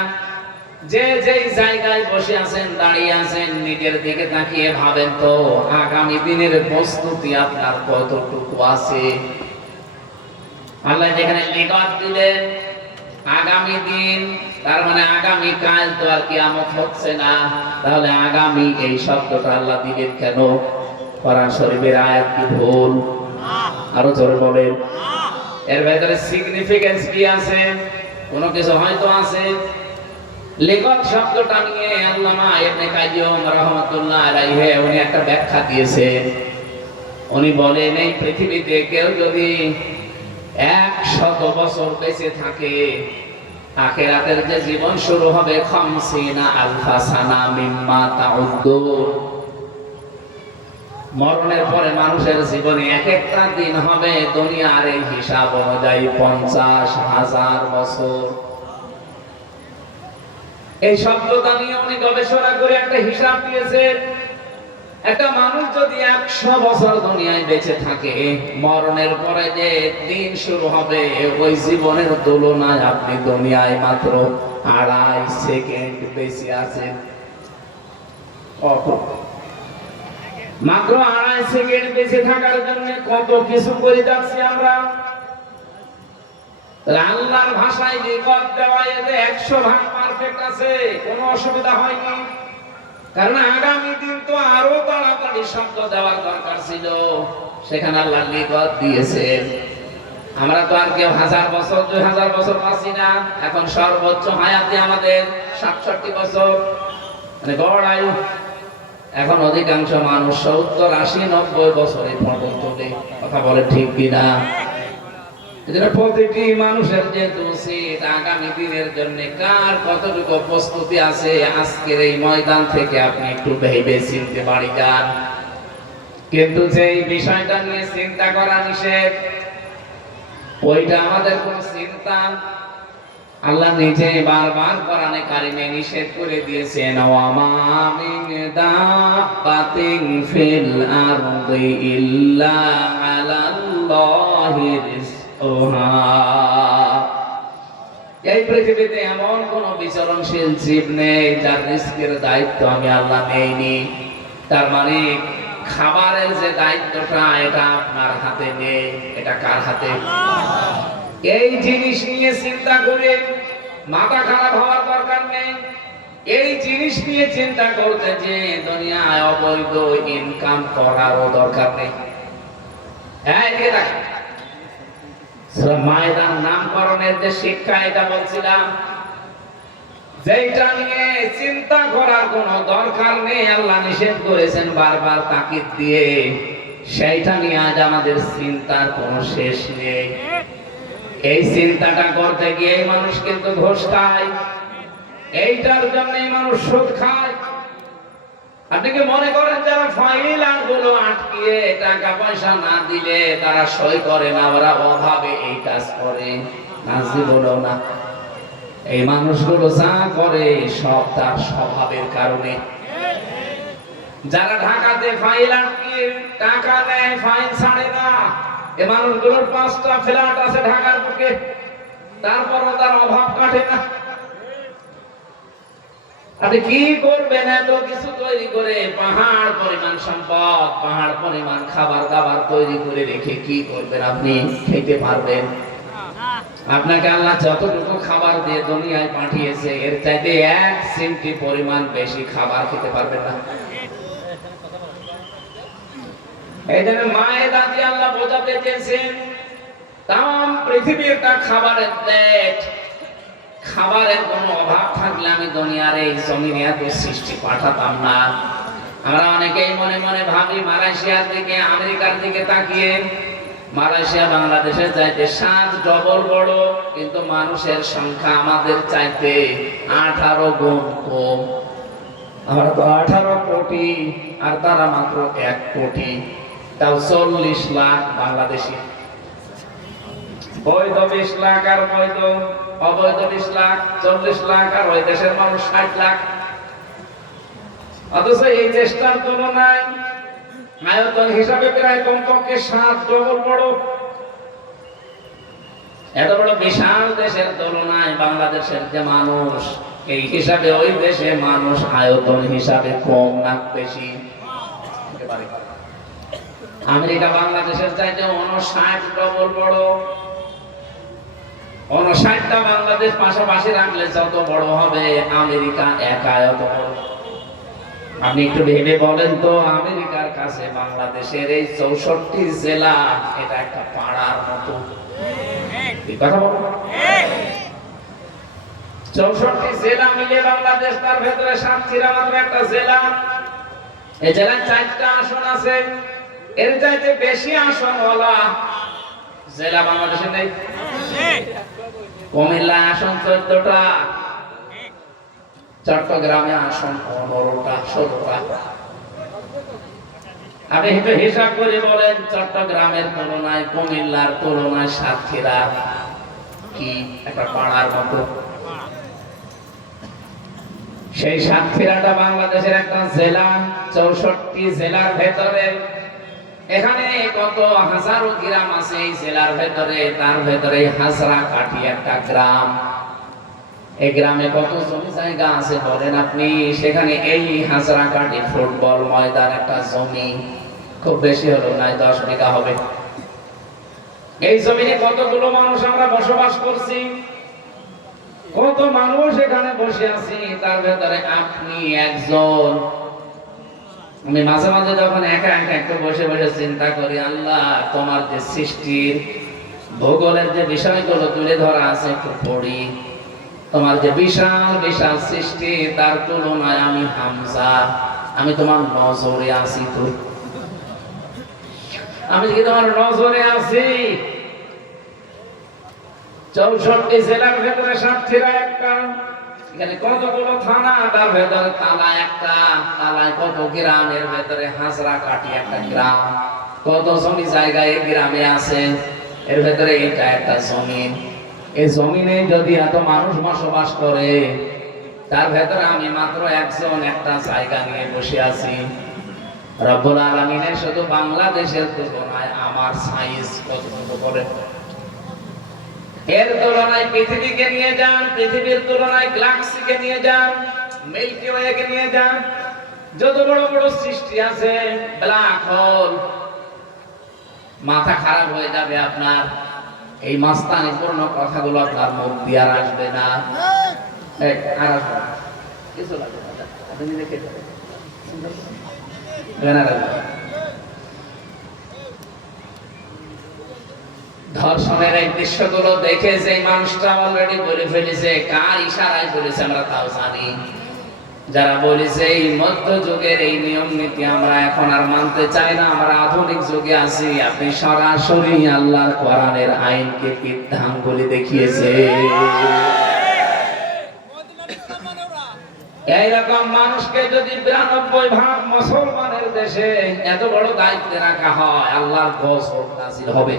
যে যেই জায়গায় বসে আছেন, দাঁড়িয়ে আছেন, নিজের দিকে তাকিয়ে ভাবেন তো আগামী দিনের প্রস্তুতি আপনার কতটুকু আছে। আল্লাহ যেখানে লিখত দিলেন আগামী দিন, তার মানে আগামী কাল, তো আর কিয়ামত হচ্ছে না, তাহলে আগামী এই শব্দটা আল্লাহ দিলেন কেন? কোরআন শরীফের আয়াত কি ভুল? আরো জোরে বলেন। এর ভেতরে সিগনিফিকেন্স কি আছে? কোনো কিছু হয়তো আছে। লেখক শব্দটা নিয়ে আল্লামা ইবনে কাইয়্যিম রাহমাতুল্লাহ আলাইহি উনি একটা ব্যাখ্যা দিয়েছেন। উনি বলেন এই পৃথিবীতে কেউ যদি 100 বছর বেঁচে থাকে, আখিরাতের যে জীবন শুরু হবে 50 আলফা সানা মিম্মা তাউদ্দুন, মরণের পরে মানুষের জীবনে এক একটা দিন হবে দুনিয়ার এই হিসাব অনুযায়ী 50,000 বছর। এই শব্দটা নিয়ে উনি গবেষণা করে একটা হিসাব দিয়েছেন। একটা মানুষ যদি 100 বছর দুনিয়ায় বেঁচে থাকে, মরণের পরে যে দিন শুরু হবে ওই জীবনের তুলনায় আপনি দুনিয়ায় মাত্র 2.5 সেকেন্ড বেশি আছেন। মাত্র 2.5 সেকেন্ড বেঁচে থাকার জন্য কত কিছু করে যাচ্ছি আমরা। আল্লাহর ভাষায় রেকর্ড দেওয়া এতে 100 ভাগ পারফেক্ট আছে, কোনো অসুবিধা হয়নি। কারণ আগামী দিন তো আরো তাড়াতাড়ি শব্দ দেওয়ার দরকার ছিল, সেখানে আল্লাহ রেকর্ড দিয়েছেন। আমরা তো আর কেউ 1000 বছর 2000 বছর পাচ্ছি না। এখন সর্বোচ্চ হায়াতে আমাদের 67 বছর, মানে গড় আয়ু। এখন অধিকাংশ মানুষ 70, 80, 90 বছরে ফটো তোলে। কথা বলে ঠিক কিনা? প্রতিটি মানুষের যে উচিত আগামী দিনের জন্য কার কতটুকু প্রস্তুতি আছে, আজকের এই ময়দান থেকে আপনি একটু ভেবে চিনতে বাড়ি যান। কিন্তু যেই বিষয়টা নিয়ে চিন্তা করা নিষেধ, ওইটা আমাদের কোন চিন্তা আল্লাহ নিজে বারবার কোরআনে কারিমে নিষেধ করে দিয়েছেন, ওয়ামা মিন দাব্বাতিন ফিল আরদি ইল্লা আলাল্লাহি রিজকুহা। এই পৃথিবীতে এমন কোন বিচরণশীল জীব নেই যার রিস্কের দায়িত্ব আমি আল্লাহ নেইনি। তার মানে খাবারের যে দায়িত্বটা এটা আপনার হাতে নেই, এটা কার হাতে? এই জিনিস নিয়ে চিন্তা করে মাথা খারাপ হওয়ার দরকার নেই। এই জিনিস নিয়ে চিন্তা করতে যে দুনিয়ায় অবৈধ ইনকাম করারও দরকার নেই। হ্যাঁ, এদিকে দেখেন, সূরা মায়েদার নামকরণের যে শিক্ষা এটা বলছিলাম, যেটা নিয়ে চিন্তা করার কোনো দরকার নেই আল্লাহ নিষেধ করেছেন বারবার তাকিদ দিয়ে, সেইটা নিয়ে আজ আমাদের চিন্তার কোনো শেষ নেই। এই চিন্তাটা করতে গিয়ে মানুষ কিন্তু ঘুষ খায়, এইটার জন্য মানুষ সুদ খায়। আপনি কি মনে করেন যারা ফাইল গুলো আটকিয়ে টাকা পয়সা না দিলে তারা সই করে না, ওরা অভাবে এই কাজ করে? না, জীবনও না। এই মানুষগুলো যা করে সব তার স্বভাবের কারণে। যারা ঢাকাতে ফাইল আটকিয়ে টাকা নেয়, ফাইল ছাড়ে না, এই মানুষগুলোর 5টা ফ্ল্যাট আছে ঢাকার বুকে, তারপরও তার অভাব কাটে না। আপনি কি করবেন এত কিছু তৈরি করে, পাহাড় পরিমাণ সম্পদ, পাহাড় পরিমাণ খাবার দাবার তৈরি করে রেখে কি করবেন? আপনি খেতে পারবেন? আপনাকে আল্লাহ যতটুকু খাবার দিয়ে দুনিয়ায় পাঠিয়েছে এর চাইতে 1 সেন্টি পরিমাণ বেশি খাবার খেতে পারবেন না। এই জন্য মায়ের দাদি আল্লাহ বোঝাতে চেয়েছেন তাম পৃথিবীটা খাবারের প্লেট। খাবারের কোনো অভাব থাকলে আমি দুনিয়ার এই জমিনে এত সৃষ্টি পাঠাতাম না। আমরা অনেকেই মনে মনে ভাবি মালয়েশিয়ার দিকে, আমেরিকার দিকে তাকিয়ে, মালয়েশিয়া বাংলাদেশের চাইতে 7 ডবল বড়, কিন্তু মানুষের সংখ্যা আমাদের চাইতে 18 গুণ কম। আমরা তো 18 কোটি আর তারা মাত্র 1 কোটি, তাও 40 লাখ বাংলাদেশি। বৈধ 20 লাখ আর বৈধ অবৈধ 20 লাখ, 40 লাখ, আর ওই দেশের মানুষ 60 লাখ। অথচ এই দেশটার তুলনায় আয়তন হিসাবে প্রায় কমপক্ষে 7 ডবল বড়। এত বড় বিশাল দেশের তুলনায় বাংলাদেশের যে মানুষ এই হিসাবে ওই দেশে মানুষ আয়তন হিসাবে কম না বেশি? আমেরিকা বাংলাদেশের চাইতে 59 ডবল বড়। 59টা বাংলাদেশ পাশাপাশি রাখলে যত বড় হবে আমেরিকা একা এত বড়। আপনি একটু ভেবে বলেন তো, আমেরিকার কাছে বাংলাদেশের এই 64 জেলা এটা একটা পাড়ার মতো। কথা বলো, 64 জেলা মিলে বাংলাদেশ, তার ভেতরে সাতক্ষীরা মাত্র একটা জেলা। এই জেলায় 4টা আসন আছে। এর চাইতে বেশি আসন ওলা জেলা বাংলাদেশে নেই। কুমিল্লা আসন 14টা, চট্টগ্রামে আসন 15টা 16টা। আপনি একটু হিসাব করে বলেন, চট্টগ্রামের তুলনায় কুমিল্লার তুলনায় সাতক্ষীরা কি একটা পাড়ার মতো? সেই সাতক্ষীরাটা বাংলাদেশের একটা জেলা। 64 জেলার ভেতরে এখানে কত হাজারো গ্রাম আছে এই জেলার ভেতরে। তার ভেতরে হাজরাকাঠি একটা গ্রাম। এই গ্রামে কত জমি জায়গা আছে বলেন আপনি? সেখানে এই হাজরাকাঠি ফুটবল ময়দান একটা জমি, খুব বেশি হলো না 10 বিঘা হবে। এই জমিনে কতগুলো মানুষ আমরা বসবাস করছি, কত মানুষ এখানে বসে আছি, তার ভেতরে আপনি একজন। আমি মাঝে মাঝে যখন একা একা একটু বসে বসে চিন্তা করি, আল্লাহ তোমার যে সৃষ্টির ভূগোলের যে বিষয়গুলো তুলে ধরা আছে একটু পড়ি, তোমার যে বিশাল বিশাল সৃষ্টি, তার তুলনায় আমি হামজা, আমি তোমার নজরে আছি। তুই আমি কি তোমার নজরে আছি? 64 জেলার ভেতরে সাতক্ষীরা একটা, এখানে কতগুলো থানা, তার ভেতরে তালা একটা, তালায় কত গ্রামের ভেতরে হাজরাকাঠি একটা গ্রাম, কত জমি জায়গায় এই গ্রামে আছে, এর ভেতরে এটা একটা জমিন। এই জমিনে যদি এত মানুষ বসবাস করে, তার ভেতরে আমি মাত্র একজন একটা জায়গা নিয়ে বসে আছি। রব্বুল আলামিনের শুধু বাংলাদেশের তুলনায় আমার সাইজ কতটুকু করে? এর তুলনায় পৃথিবীকে নিয়ে যান, পৃথিবীর তুলনায় গ্যালাক্সিকে নিয়ে যান, মিল্কি ওয়েকে নিয়ে যান, যত বড় বড় সৃষ্টি আছে, ব্ল্যাক হোল, মাথা খারাপ হয়ে যাবে আপনার। এই মাস্তানি পূর্ণ কথাগুলো আপনার মুখ দিয়ে আর আসবে না। আর আসবে না, কিছু লাগবে না, আপনি দেখে ধর্ষণের এই দৃশ্যগুলো দেখে যে মানুষটা অলরেডি বলে ফেলেছে, কার ইশারায় বলেছে আমরা তাও জানি। যারা বলেছে এই মধ্যযুগের এই নিয়ম নীতি আমরা এখন আর মানতে চাই না, আমরা আধুনিক যুগে আছি, আপনি সরাসরি আল্লাহর কোরআনের আইনকে বৃদ্ধাঙ্গুলি দেখিয়েছে। এইরকম মানুষকে যদি 92% মুসলমানের দেশে এত বড় দায়িত্বে রাখা হয়, আল্লাহর গজব নাযিল হবে।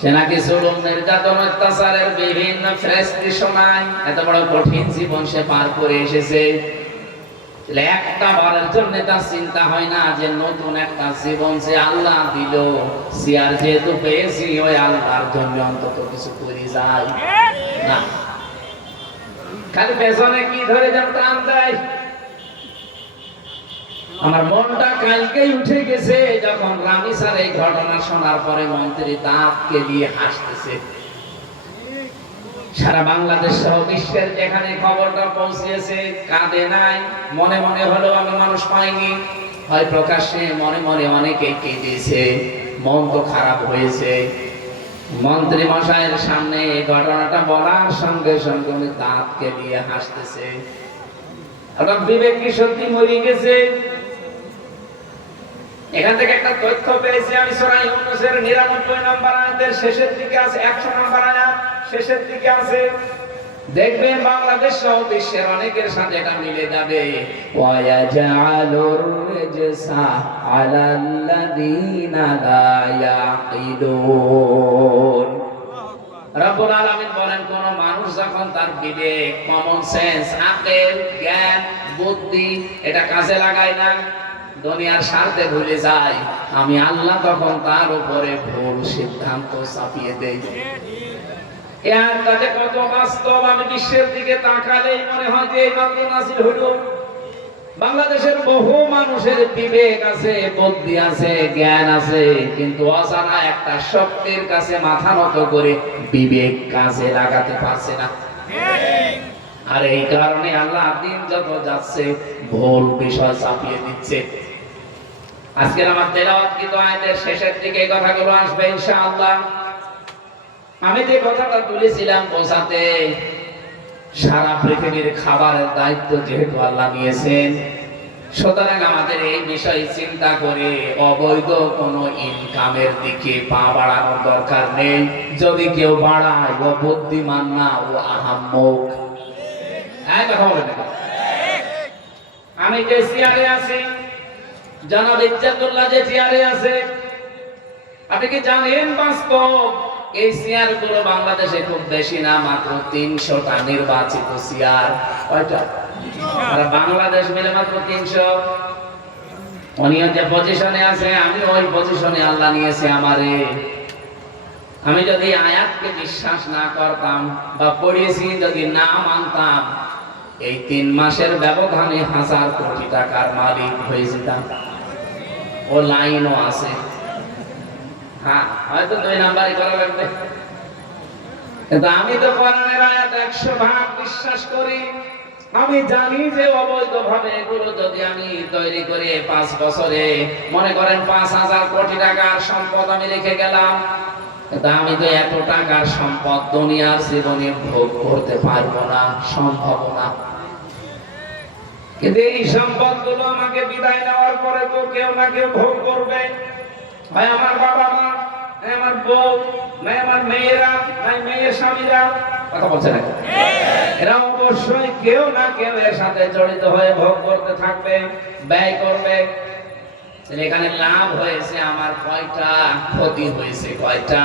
সে নাকি জুলুম নির্যাতন অত্যাচারের বিভিন্ন ফ্রেস্টি শোনায়, এত বড় কঠিন জীবন সে পার করে এসেছে। একটা বারের জন্য তার চিন্তা হয় না যে নতুন একটা জীবন যে আল্লাহ দিল, সিয়ার যেহেতু পেয়েছি ওই আল্লাহর জন্য অন্তত কিছু করে যায় না, খালি পেছনে কি ধরে যেন টান দেয়। আমার মনটা কালকেই উঠে গেছে যখন রামি স্যার এই ঘটনা শোনার পরে মন্ত্রী দাঁতকে দিয়ে হাসতেছে। সারা বাংলাদেশ সহ বিশ্বের যেখানে খবরটা পৌঁছেছে, কাঁদে নাই, মনে মনে হলেও আমি মানুষ পাইনি, হয় প্রকাশ্যে মনে মনে অনেকে কেঁদেছে, মন তো খারাপ হয়েছে। মন্ত্রী মশাইয়ের সামনে এই ঘটনাটা বলার সঙ্গে সঙ্গে উনি দাঁতকে দিয়ে হাসতেছে। আপনার বিবেক কি সত্যি মরে গেছে? এখান থেকে একটা তথ্য পেয়েছি আমি, সূরা ইউনূসের 99 নম্বর আয়াতের শেষের দিকে আছে, 100 নম্বর আয়াত শেষের দিকে আছে, দেখবেন বাংলাদেশ সহ বিশ্বের অনেকের সাথে এটা মিলে যাবে। ওয়া ইয়াজআলুর রিজসা আলাল্লাযীনা লা ইয়াকিলুন। রব্বুল আলামিন বলেন, কোন মানুষ যখন তার বিবেক, কমন সেন্স, আকল, জ্ঞান, বুদ্ধি এটা কাজে লাগায় না, দুনিয়ার স্বার্থে ভুলে যায়, আমি আল্লাহ তখন তার উপরে ভুল সিদ্ধান্ত চাপিয়ে দেই। এই আয়াতটাতে কত বাস্তব, আমি বিশ্বের দিকে তাকালেই মনে হয় যে এই মাত্র নাযিল হলো। বাংলাদেশের বহু মানুষের বিবেক আছে, বুদ্ধি আছে, জ্ঞান আছে, কিন্তু অজানা একটা শক্তির কাছে মাথা নত করে বিবেক কাজে লাগাতে পারছে না। আর এই কারণে আল্লাহ দিন যত যাচ্ছে ভুল বিষয় চাপিয়ে দিচ্ছে। আজকের আমার তেলাওয়াতকৃত আয়াতের শেষের দিকে এই কথাগুলো আসবে ইনশাআল্লাহ। আমি যে কথাটা তুলেছিলাম বোঝাতে, সারা পৃথিবীর খাবারের দায়িত্ব যেহেতু আল্লাহ নিয়েছেন, সুতরাং আমাদের এই বিষয় চিন্তা করে অবৈধ কোনো ইনকামের দিকে পা বাড়ানোর দরকার নেই। যদি কেউ বাড়ায়, ও বুদ্ধিমান না, ও আহাম্মক। কথা বলে না। আমি যে চেয়ারে আছি, জনাব ইজ্জাতুল্লাহ যে চেয়ারে আছে, আপনি কি জানেন বাস্তব এই চেয়ার গুলো বাংলাদেশে খুব বেশি না, মাত্র 300টা নির্বাচিত চেয়ার। কয়টা? আর বাংলাদেশ মিলে মাত্র 300। উনি যে পজিশনে আছে, আমি ওই পজিশনে আল্লাহ নিয়েছে আমারে। আমি যদি আয়াতকে বিশ্বাস না করতাম বা পড়িয়েছি যদি না মানতাম, এই 3 মাসের ব্যবধানে 1000 কোটি টাকার মালিক হয়ে যেতাম। ও লাইনও আছে। হ্যাঁ, হয়তো 2 নাম্বারই করা লাগবে, কিন্তু আমি তো কোরআনের আয়াত 100% বিশ্বাস করি। আমি জানি যে অবৈধভাবে এগুলো যদি আমি তৈরি করে 5 বছরে মনে করেন 5000 কোটি টাকার সম্পদ আমি রেখে গেলাম, কিন্তু আমি তো এত টাকার সম্পদ দুনিয়ার জীবনে ভোগ করতে পারবো না, সম্ভব না। কিন্তু এই সম্পদগুলো আমাকে বিদায় নেওয়ার পরে তো কেউ না কেউ ভোগ করবে। ভাই আমার বাবা মা, আমার বউ, আমার মেয়েরা, মেয়ের স্বামীরা, কথা বলছে না, এরা অবশ্যই কেউ না কেউ এর সাথে জড়িত হয়ে ভোগ করতে থাকবে, ব্যয় করবে। এখানে লাভ হয়েছে আমার কয়টা, ক্ষতি হয়েছে কয়টা?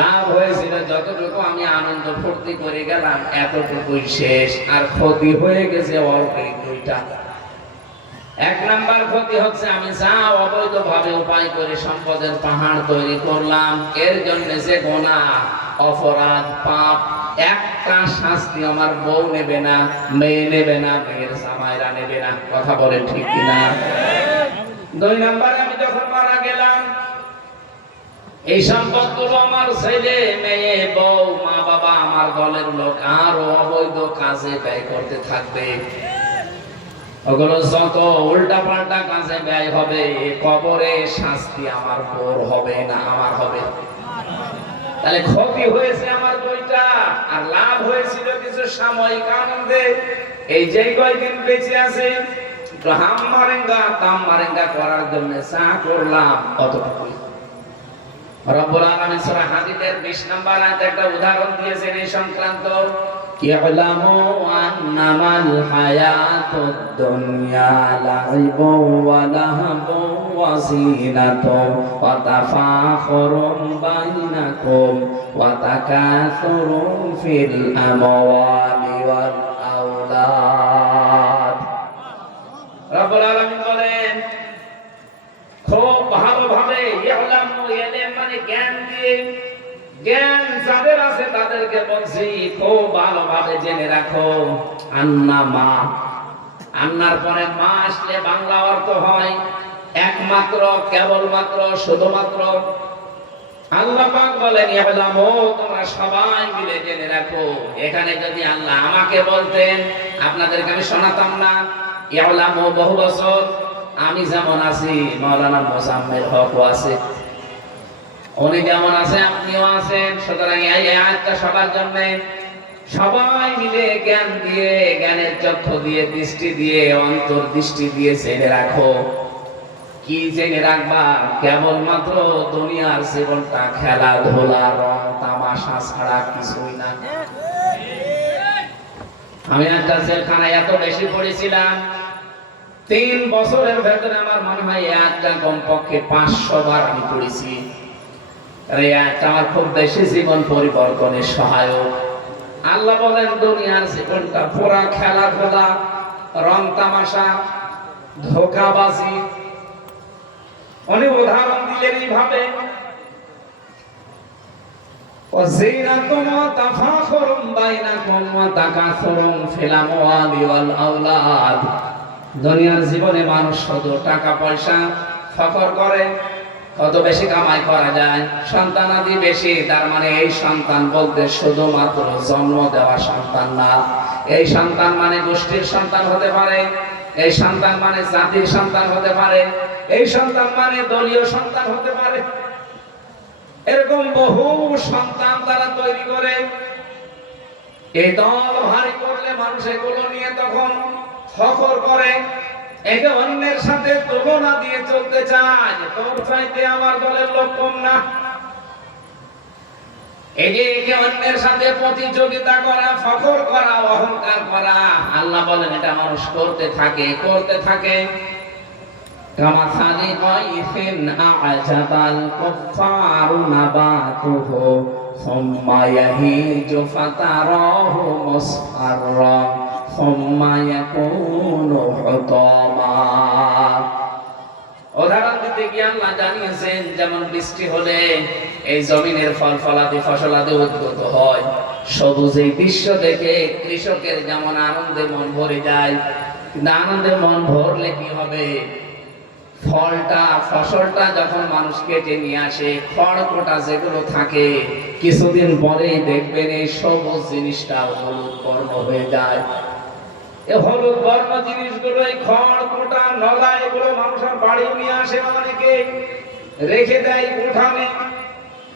লাভ হয়েছিল যতটুকু আমি আনন্দ ফুর্তি করে গেলাম এতটুকুই শেষ, আর ক্ষতি হয়ে গেছে অল্প 2টা। 1 নাম্বার ক্ষতি হচ্ছে আমি যা অবৈধভাবে উপায় করে সম্পদের পাহাড় তৈরি করলাম, এর জন্য যে গুনাহ, অপরাধ, পাপ, একটা শাস্তি আমার বউ নেবে না, মেয়ে নেবে না, মেয়ের জামাইরা নেবে না। কথা বলে ঠিক কিনা? 2 নাম্বারে আমি যখন মারা গেলাম, এই সম্পদগুলো আমার ছেলে, মেয়ে, বউ, মা, বাবা, আমার দলের লোক আরো অবৈধ কাজে ব্যয় করতে থাকবে। ওগুলো যত উল্টা পাল্টা কাজে ব্যয় হবে, কবরে শাস্তি আমার বউর হবে না, আমার হবে। তাহলে ক্ষতি হয়েছে আমার 2টা, আর লাভ হয়েছিল কিছু সাময়িক আনন্দে। এই যে কয়েকদিন বেঁচে আছে, হাম মারেঙ্গা তাম মারেঙ্গা করার জন্য যা করলাম অতটুকুই। রব্বুল আলামিন সূরা হাদীদের 20 নম্বর আয়াতে একটা উদাহরণ দিয়েছেন এই সংক্রান্ত। ইয়ালামু আন্নামাল হায়াতুদ দুনিয়া লাইবু ওয়া লাহবু ওয়া যিনাতুন ওয়া তাফাখুরুম বাইনাকুম ওয়া তাকাসুরুম ফিল আমওয়ালি ওয়াল আওলাদ। রব্বুল আলামিন বলেন খুব ভালোভাবে, ইয়ালামু ইলম মানে জ্ঞান দিয়ে, জ্ঞান যাদের আছে তাদেরকে বলছি খুব ভালোভাবে জেনে রাখো। আন্নামা, আন্নার পরে মা আসলে বাংলা অর্থ হয় একমাত্র, কেবলমাত্র, শুধুমাত্র। আল্লাহ পাক বলেন ইয়ালামু, তোমরা সবাই মিলে জেনে রাখো। এখানে যদি আল্লাহ আমাকে বলতেন, আপনাদেরকে আমি শোনাতাম না। ইয়ালামু বহু বছর আমি যেমন আছি, মাওলানা মোজাম্মেল হকও আছে, উনি যেমন আছে আপনিও আছেন। সুতরাং এই আয়াতটা সবার জন্য, সবাই মিলে জ্ঞান দিয়ে, জ্ঞানের চক্ষু দিয়ে, দৃষ্টি দিয়ে, অন্তর্দৃষ্টি দিয়ে জেনে রাখো। কি জেনে রাখবা? কেবলমাত্র দুনিয়ার জীবনটা খেলাধুলা, রং তামাশা ছাড়া কিছুই না। আমি একটা জেলখানায় এত বেশি পড়েছিলাম, 3 বছরের ভেতরে আমার মনে হয় একটা কমপক্ষে 500 বার আমি পড়েছি। এই আয়াতটা আমার খুব বেশি জীবন পরিবর্তনের সহায়ক। আল্লাহ বলেন দুনিয়ার জীবনটা পুরা খেলাধুলা, রং তামাশা, ধোঁকাবাজি। উনি উদাহরণ দিলেন এইভাবে, وزينة وتفاخر بينكم وتكاثر في الأموال والأولاد। দুনিয়ার জীবনে মানুষ শুধু টাকা পয়সা ফখর করে, কত বেশি কামাই করা যায়, সন্তানাদি বেশি, তার মানে এই সন্তান বলতে শুধুমাত্র জন্ম দেওয়া সন্তান না। এই সন্তান মানে গোষ্ঠীর সন্তান হতে পারে, এই সন্তান মানে জাতির সন্তান হতে পারে, এই সন্তান মানে দলীয় সন্তান হতে পারে। এরকম বহু সন্তান তারা তৈরি করে। এই দল ভারী করলে মানুষ এগুলো নিয়ে তখন ফখর করে, একে অন্যের সাথে তুলনা দিয়ে চলতে চায়, তোর চাইতে আমার দলের লোক কম না। এই যে একে অন্যের সাথে প্রতিযোগিতা করা, ফখর করা, অহংকার করা, আল্লাহ বলেন এটা মানুষ করতে থাকে করতে থাকে। কামাসালি গায়ফিন আ'জাবাল কুফফারু নাবাতুহু সুম্মা ইয়াহিজু ফাতারাহু মুসফাররা সুম্মা ইয়াকুনু হুতামা। উদাহরণ দিতে গিয়ে আল্লাহ জানিয়েছেন, যেমন বৃষ্টি হলে এই জমিনের ফল ফলাদি ফসলাদি উদ্গত হয়, সবুজ এই দৃশ্য দেখে কৃষকের যেমন আনন্দে মন ভরে যায়, কিন্তু আনন্দে মন ভরলে কি হবে, ফলটা ফসলটা যখন মানুষ কেটে নিয়ে আসে, খড়কোটা যেগুলো থাকে, কিছুদিন পরেই দেখবেন এই সবুজ জিনিসটা হলুদ বর্ণ হয়ে যায়। এই হলুদ বর্ণ জিনিসগুলো, এই খড়কোটা নলা, এগুলো মানুষের বাড়ি নিয়ে আসে, অনেকে রেখে দেয় উঠানে,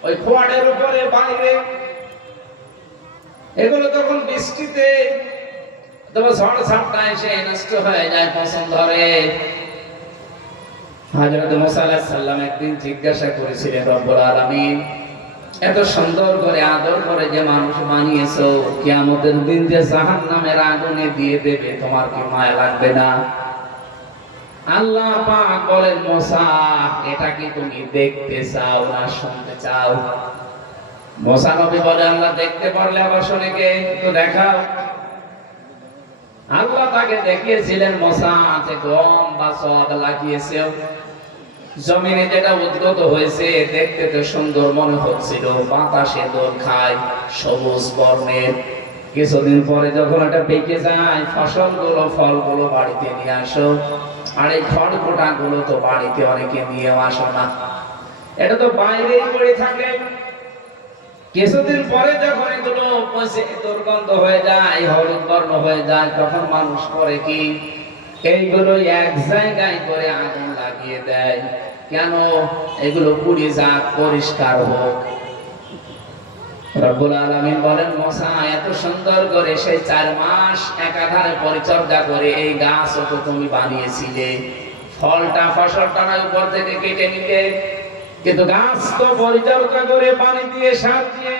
ওই খোয়াড়ের উপরে বাইরে। এগুলো তখন বৃষ্টিতে তবে ঝড় ঝাপটা এসে নষ্ট হয়ে যায়, পছন্দ ধরে। হযরত মুসা আলাইহিস সালাম একদিন জিজ্ঞাসা করেছিলেন, রব্বুল আলামিন এত সুন্দর করে আদর করে যে মানুষ বানিয়েছো, কিয়ামতের দিন যে জাহান্নামের আগুনে দিয়ে দেবে, তোমার কি মায়া লাগবে না? আল্লাহ পাক বলেন, মুসা এটা কি তুমি দেখতে চাও না শুনতে চাও? মুসা নবী বলে, আল্লাহ দেখতে পারলে আবার শুনে কে, তো দেখাও। আল্লাহ তাকে দেখিয়েছিলেন, মুসা যে গম বা সওয়াব লাগিয়েছে, জমিনে যেটা উদ্গত হয়েছে দেখতে তো সুন্দর মনে হচ্ছিল, বাতাসে দোল খায়, সবুজ বর্ণের। কিছুদিন পরে যখন এটা পেকে যায়, ফসলগুলো ফলগুলো বাড়িতে নিয়ে আসো, আর এই খড়কোটা গুলো তো বাড়িতে অনেকে নিয়ে আসো না, এটা তো বাইরেই পড়ে থাকে। কিছুদিন পরে যখন এগুলো পচে দুর্গন্ধ হয়ে যায়, হলুদ বর্ণ হয়ে যায়, তখন মানুষ করে কি, এইগুলো এক জায়গায় করে আগুন লাগিয়ে দেয়। কেন? এগুলো পুড়ে যাক, পরিষ্কার হোক। রব্বুল আলামিন বলেন, মুসা এত সুন্দর করে সেই 4 মাস একাধারে পরিচর্যা করে এই গাছ তো তুমি বানিয়েছিলে, ফলটা ফসলটা না উপর থেকে কেটে নিতে, কিন্তু গাছ তো পরিচর্যা করে পানি দিয়ে সার দিয়ে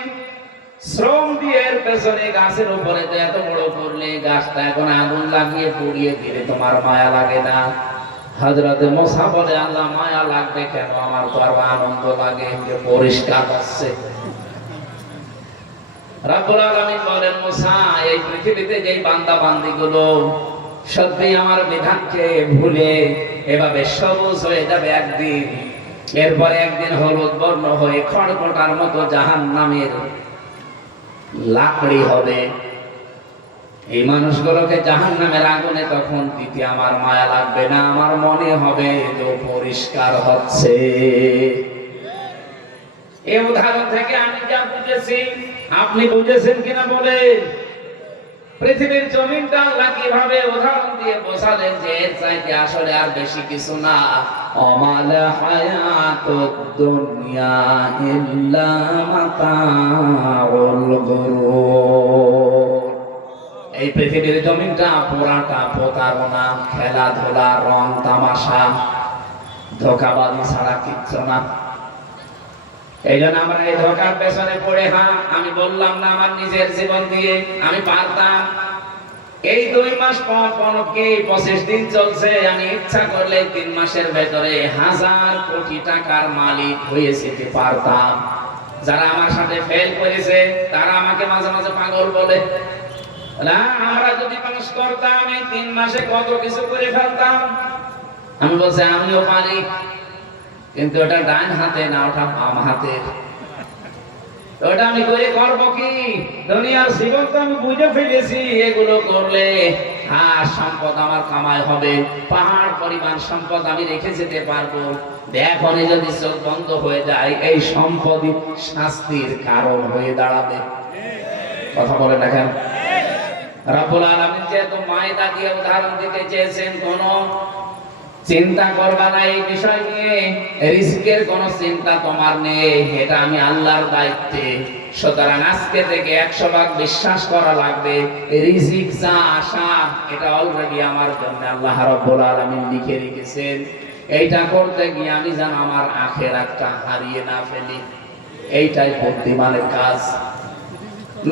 শ্রম দিয়ে এর পেছনে গাছের উপরে তো এত বড় করলে, গাছটা এখন আগুন লাগিয়ে পুড়িয়ে দিলে তোমার মায়া লাগে না? হযরত মুসা বলে, আল্লাহ মায়া লাগবে কেন, আমার তো আরো আনন্দ লাগে যে পরিষ্কার হচ্ছে। রব্বুল আলামিন বলেন, মুসা এই পৃথিবীতে যেই বান্দা বান্দীগুলো সত্যি আমার বিধানকে ভুলে এভাবে সবুজ হয়ে যাবে একদিন, এরপরে একদিন হলুদ বর্ণ হয়ে খড়কোটার মতো জাহান্নামের লাকড়ি হবে, এই মানুষগুলোকে জাহান্নামের আগুনে তখন দিতে আমার মায়া লাগবে না, আমার মনে হবে যে পরিষ্কার হচ্ছে। এই উদাহরণ থেকে আমি যা বুঝেছি, আপনি বুঝেছেন কিনা বলেন? পৃথিবীর জমিনটা আল্লাহ কিভাবে উদাহরণ দিয়ে বোঝালেন যে এর চাইতে আসলে আর বেশি কিছু না। অমাল হায়াতুদ দুনিয়া ইল্লা মাতাউল গুরুর। এই পৃথিবীর জমিনটা পুরাটা প্রতারণা, খেলাধুলা, রং তামাশা, ধোঁকাবাজি ছাড়া কিচ্ছু না। এই জন্য আমরা এই ধোঁকার পেছনে পড়ে, আমি বললাম না আমার নিজের জীবন দিয়ে আমি পারতাম। এই 2 মাস কি 25 দিন চলছে, আমি ইচ্ছা করলে 3 মাসের ভেতরে 1000 কোটি টাকার মালিক হয়ে যেতে পারতাম। যারা আমার সাথে ফেল করেছে তারা আমাকে মাঝে মাঝে পাগল বলে, না আমরা যদি পাস করতাম এই 3 মাসে কত কিছু করে ফেলতাম। আমি বলছি আমিও পারি, কিন্তু ওটা ডান হাতে না, ওটা বাম হাতে। ওটা আমি করে করবো কি? দুনিয়ার জীবন তো আমি বুঝে ফেলেছি, এগুলো করলে সম্পদ আমার কামাই হবে, পাহাড় পরিমাণ সম্পদ আমি রেখে যেতে পারবো। এখনই যদি চোখ বন্ধ হয়ে যায়, এই সম্পদই শাস্তির কারণ হয়ে দাঁড়াবে। কথা বলে দেখেন। রব্বুল আলামিন যেহেতু মায়দা দিয়ে উদাহরণ দিতে চেয়েছেন, কোন চিন্তা করবা না এই বিষয় নিয়ে, রিস্কের কোন চিন্তা তোমার নেই, এটা আমি আল্লাহর দায়িত্বে। সুতরাং আজকে থেকে 100 ভাগ বিশ্বাস করা লাগবে, রিজিক যা আসা এটা অলরেডি আমার জন্য আল্লাহ রাব্বুল আলামিন লিখে রেখেছেন। এইটা করতে গিয়ে আমি যেন আমার আখিরাতটা হারিয়ে না ফেলি, এইটাই বুদ্ধিমানের কাজ।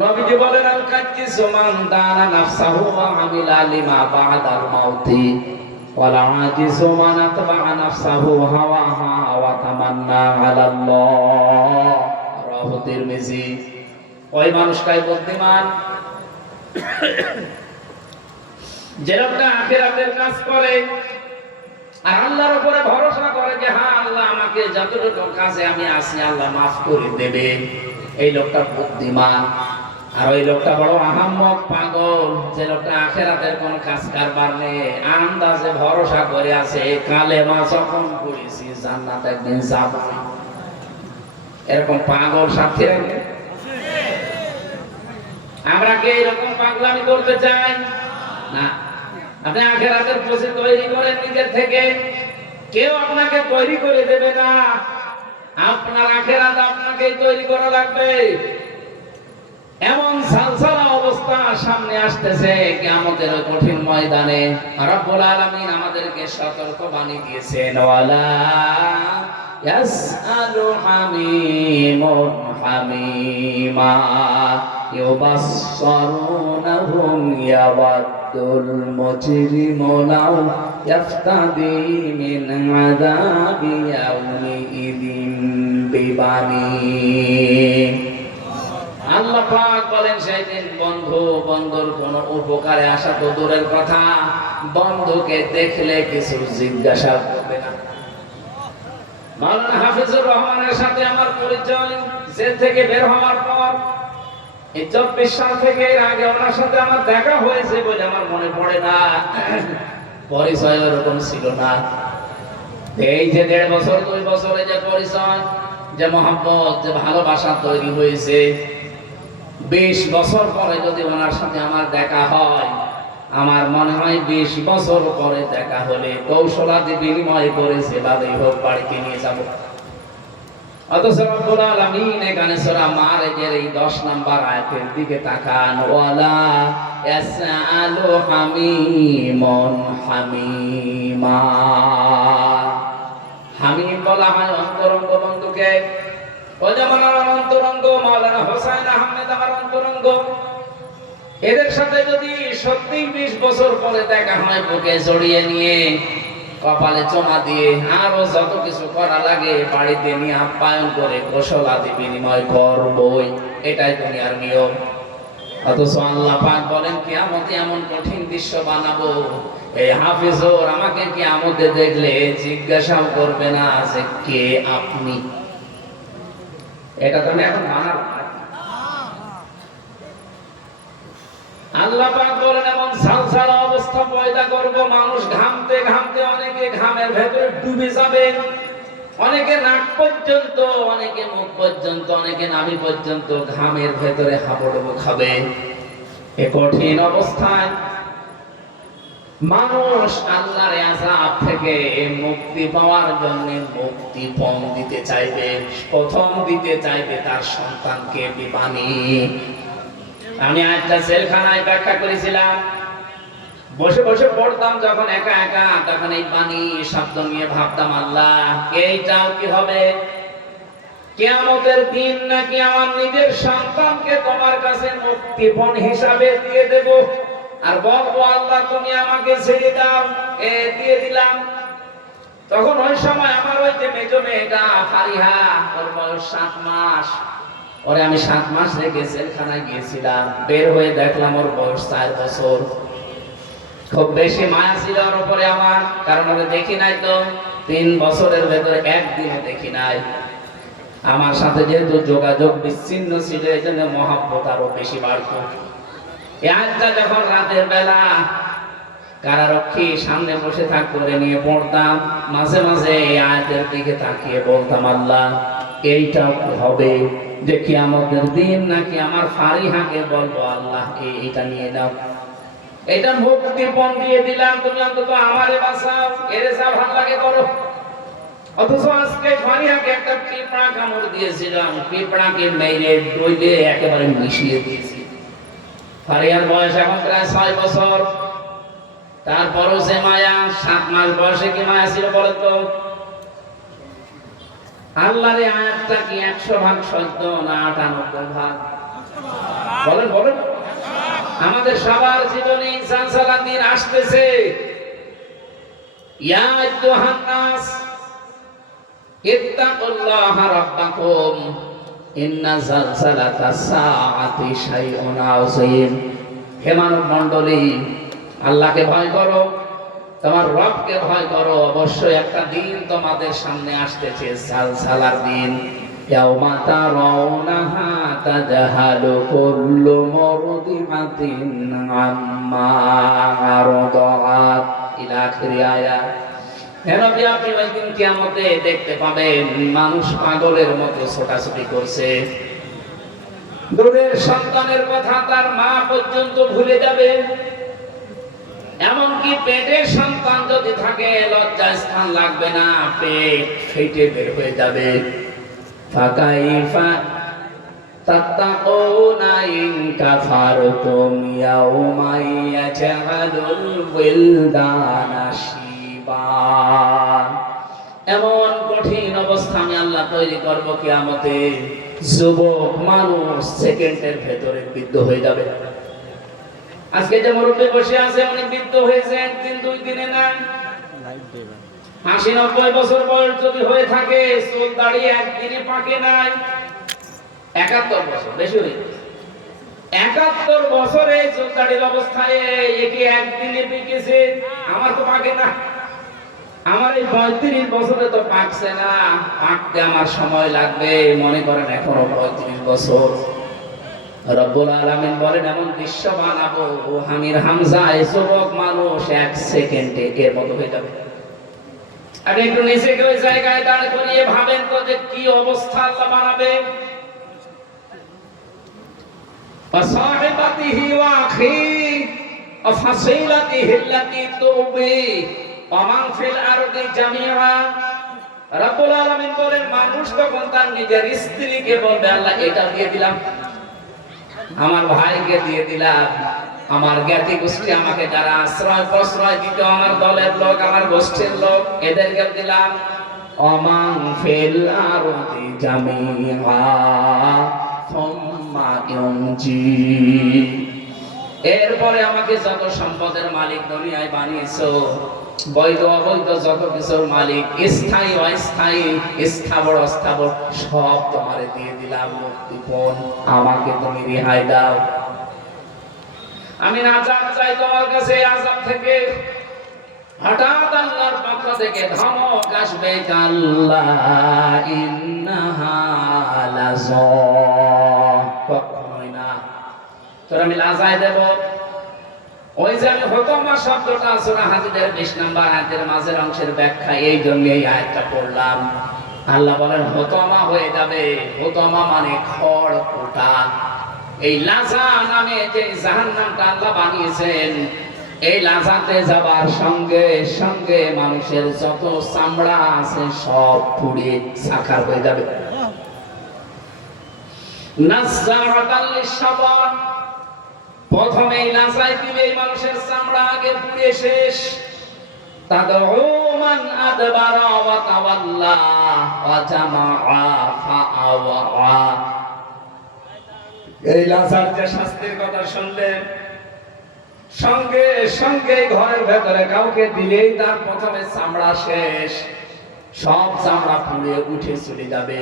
নবীজি বলেন, আল কাজ্জিসু মান দানা নাফসাহু ওয়া আমিলা লিমা বা'দাল মাউতি ওয়াল আজিজু মান আতবা'a নাফসাহু হাওয়াহা ওয়া তামান্না আলাল্লাহ। রাহু তিরমিজি। ওই মানুষটাই বুদ্ধিমান যে লোকটা আখিরাতের কাজ করে আর আল্লাহর উপরে ভরসা করে যে হ্যাঁ আল্লাহ আমাকে যতটুকু কাজে আমি আছি আল্লাহ মাফ করে দেবে। এই লোকটা বুদ্ধিমান। আর ওই লোকটা বড় আহাম্মক, পাগল, যে লোকটা আখিরাতের কোন কাজ কারবার নেই, আন্দাজে ভরসা করে আছে কালেমা যখন পড়েছি জান্নাতে একদিন যাব। এরকম পাগল সাথী রাখবে। আমরা কি এরকম পাগলামি করতে চাই না? আপনি আখিরাতের পুঁজি তৈরি করেন নিজের থেকে, কেউ আপনাকে তৈরি করে দেবে না। আপনার আখিরাত আপনাকেই তৈরি করা লাগবে। এমন সালসালা অবস্থা সামনে আসতেছে কিয়ামতের কঠিন ময়দানে। রব্বুল আলামিন আমাদেরকে সতর্ক বাণী দিয়েছেন, ওয়ালা ইয়াসআলু হামিমুন হামিমা ইউবাসসারুনাহুম ইয়াওয়াদ্দুল মুজরিমু লাউ ইয়াফতাদি মিন আযাবি ইয়াউমিইযিন বিবানি। আল্লাহ পাক বলেন, সেদিন বন্ধু বন্ধুর কোন উপকারে আসা তো দূরের কথা, বন্ধুকে দেখলে কিছু জিজ্ঞাসা করবে না। মাওলানা হাফিজুর রহমানের সাথে আমার পরিচয় জেল থেকে বের হওয়ার পর, এই 24 সাল থেকে এর আগে ওনার সাথে আমার দেখা হয়েছে বলে আমার মনে পড়ে না, পরিচয় ওরকম ছিল না। এই যে 1.5 বছর 2 বছরে যে পরিচয়, যে মহব্বত, যে ভালোবাসা তৈরি হয়েছে, 20 বছর পরে যদি ওনার সাথে আমার দেখা হয়, আমার মনে হয় 20 বছর পরে দেখা হলে কৌশলাদি বিনিময় করেছে বাদেই হোক বাড়িতে নিয়ে যাব। অথচ রব্বুল আলামিন এখানে সূরা মাআরিজের এই 10 নম্বর আয়াতের দিকে তাকান, ওয়ালা ইয়াসআলু হামিমুন হামিমা। হামিম বলা হয় অন্তরঙ্গ বন্ধুকে। ও যেমন আমার অন্তরঙ্গ মাওলানা হোসেন আহমেদ আমার অন্তরঙ্গ, এদের সাথে যদি সত্যি 20 বছর পরে দেখা হয়, বুকে জড়িয়ে নিয়ে কপালে চুমা দিয়ে আরো যত কিছু করা লাগে বাড়িতে নিয়ে আপ্যায়ন করে কৌশল আদি বিনিময় করবই, এটাই দুনিয়ার নিয়ম। অথচ আল্লাহ পাক বলেন, কিয়ামতে এমন কঠিন দৃশ্য বানাবো, এই হাফিজুর আমাকে কিয়ামতে দেখলে জিজ্ঞাসাও করবে না যে কে আপনি। এটা তো আমি এখন মানার আল্লাহ পাক বলেন, এমন সালসালা অবস্থা পয়দা করব, মানুষ ঘামতে ঘামতে অনেকে ঘামের ভেতরে ডুবে যাবে, অনেকে নাক পর্যন্ত, অনেকে মুখ পর্যন্ত, অনেকে নাভি পর্যন্ত ঘামের ভেতরে হাবুডুবু খাবে। এই কঠিন অবস্থায় মানুষ আল্লাহর আযাব থেকে মুক্তি পাওয়ার জন্য মুক্তিপণ দিতে চাইবে, প্রথম দিতে চাইবে তার সন্তানকে বিবানি। আমি আজটা জেলখানায় ব্যাখ্যা করেছিলাম, বসে বসে পড়তাম যখন একা একা, তখন এই বাণী শব্দ নিয়ে ভাবতাম, আল্লাহ এইটাও কি হবে কিয়ামতের দিন নাকি আমার নিজের সন্তানকে তোমার কাছে মুক্তিপণ হিসাবে দিয়ে দেব, আর বলবো আল্লাহ তুমি আমাকে ছেড়ে দাও, দিয়ে দিলাম। তখন ওই সময় আমার ওই যে মেজো মেয়েটা ফারিহা, ওর বয়স 7 মাস, ওরে আমি 7 মাস রেখে জেলখানায় গিয়েছিলাম, বের হয়ে দেখলাম ওর বয়স 4 বছর। খুব বেশি মায়া ছিল ওর উপরে আমার, কারণ ওরে দেখি নাই তো 3 বছরের ভেতরে একদিনও দেখি নাই। আমার সাথে যেহেতু যোগাযোগ বিচ্ছিন্ন ছিল, এই জন্য মহাব্বত আরো বেশি বাড়ত। এই আয়াতটা যখন রাতের বেলা কারারক্ষী সামনে বসে থাকতো নিয়ে পড়তাম, মাঝে মাঝে এই আয়াতের দিকে তাকিয়ে বলতাম, আল্লাহ এইটা হবে যে কিয়ামতের দিন নাকি আমার ফারিহাকে বলবো আল্লাহ এইটা নিয়ে নাও, এটা মুক্তিপণ দিয়ে দিলাম, তুমি অন্তত আমারে বাঁচাও, এর যা ভালো লাগে করো। অথচ আজকে ফারিহাকে একটা পিঁপড়া কামড় দিয়েছিলাম, পিঁপড়াকে মেরে ডইলে একেবারে মিশিয়ে দিয়েছি। ফারিহার বয়স এখন প্রায় 6 বছর, তারপরও সে মায়া। 7 মাস বয়সে কি মায়া ছিল বলে তো? আল্লাহর এই আয়াতটা কি 100 ভাগ সত্য না 98 ভাগ? বলেন বলেন। আমাদের সবার জীবনে ইনসান সালাতিন আসতেছে। ইয়া আইয়ুহান নাস ইত্তাকুল্লাহা রাব্বাকুম ইন্না যালজালাতাস সাআতি শাইউন আযীম। হে মানব মণ্ডলী, আল্লাহকে ভয় করো, তোমার রবকে ভয় করো। অবশ্যই একটা দিন তোমাদের সামনে আসতেছে, জালজালার দিন। ইয়াউমা তারাউনাহা তাজহালু কুল্লু মুরদিআতিন আম্মা আরদাআত ইলা আখির আয়াত। নবী, আপনি ওই দিন কিয়ামতে দেখতে পাবেন মানুষ পাগলের মতো ছোটাছুটি করছে। দুধের সন্তানের কথা তার মা পর্যন্ত ভুলে যাবে। এমনকি পেটের সন্তান যদি থাকে, লজ্জার স্থান লাগবে না, পেট ফেটে বের হয়ে যাবে। ফাকাইফা তাত্তাকুনা ইন কাফারতুম ইয়াউমা ইয়াজআলুল ওয়িলদানা শিবা। এমন কঠিন অবস্থা আমি আল্লাহ তৈরি করব কিয়ামতে, যুবক মানুষ সেকেন্ডের ভেতরে বৃদ্ধ হয়ে যাবে। আজকে যে মুরব্বী বসে আছে উনি বৃদ্ধ হয়েছে একদিন 2 দিনে না। 80-90 বছর বয়স যদি হয়ে থাকে, চুল দাড়ি একদিনে পাকে নাই। 71 বছর বেশি হয়ে গেছে। 71 বছরে চুল দাড়ির অবস্থায় একে একদিনে পেকেছে। আমার তো পাকে না। আমার এই 35 বছরে তো পাকছে না, পাকতে আমার সময় লাগবে। মনে করেন এখনো 35 বছর। রব্বুল আলামিন বলেন এমন দৃশ্য বানাবো, হামির হামজা এই যুবক মানুষ 1 সেকেন্ডে এর মতো হয়ে যাবে। আর একটু নিজেকে ওই জায়গায় দাঁড় করিয়ে ভাবেন তো যে কি অবস্থা আল্লাহ বানাবে। ওয়াসাহিবাতিহি ওয়া আখি ওয়া ফাসিলাতিহি আল্লাতী তুবি ওয়া মান ফিল আরদি জামিআ। রব্বুল আলামিন বলেন মানুষ তখন তার নিজের স্ত্রীকে বলবে, আল্লাহ এটা দিয়ে দিলাম, আমার ভাইকে দিয়ে দিলাম, আমার জ্ঞাতি গোষ্ঠী আমাকে যারা আশ্রয় প্রশ্রয় দিত, আমার দলের লোক, আমার গোষ্ঠীর লোক, এদেরকে দিলাম। অমান ফিল আরদি জামিআ সুম্মা ইউনজি। এরপরে আমাকে যত সম্পদের মালিক দুনিয়ায় বানিয়েছো, বৈধ অবৈধ যত কিছুর মালিক, স্থায়ী অস্থায়ী, স্থাবর অস্থাবর, সব তোমারে দিয়ে দিলাম মুক্তিপণ। আমাকে তুমি রেহাই দাও। আমি নাজাত চাই তোমার কাছে আযাব থেকে। হঠাৎ আল্লাহর পক্ষ থেকে ধমক আসবে, কাল্লা ইন্নাহা লাযা। কখনোই না, তোর আমি লাজায় দেব। ওই যে আমি হুতমা শব্দটা সূরা হাদীদের 20 নম্বর আয়াতের মাঝের অংশের ব্যাখ্যা, এই জন্য এই আয়াতটা পড়লাম। আল্লাহ বলেন হুতমা হয়ে যাবে। হুতমা মানে খড় কোটা। এই লাজা নামে যে জাহান্নামটা আল্লাহ বানিয়েছেন, এই লাজাতে যাবার সঙ্গে সঙ্গে মানুষের যত চামড়া আছে সব পুড়ে ছারখার হয়ে যাবে। নাযারাতাল লিশাবান, প্রথমে লাজায় দিলে এই মানুষের চামড়া আগে পুড়ে শেষ। তাদউ মান আদবারা ওয়া তাওয়াল্লা ওয়া জামাআ ফাআওয়া। এই লাজার যে শাস্তির কথা শুনলেন, সঙ্গে সঙ্গে ঘরের ভেতরে কাউকে দিলেই তার প্রথমে চামড়া শেষ, সব চামড়া পুড়ে উঠে চলে যাবে।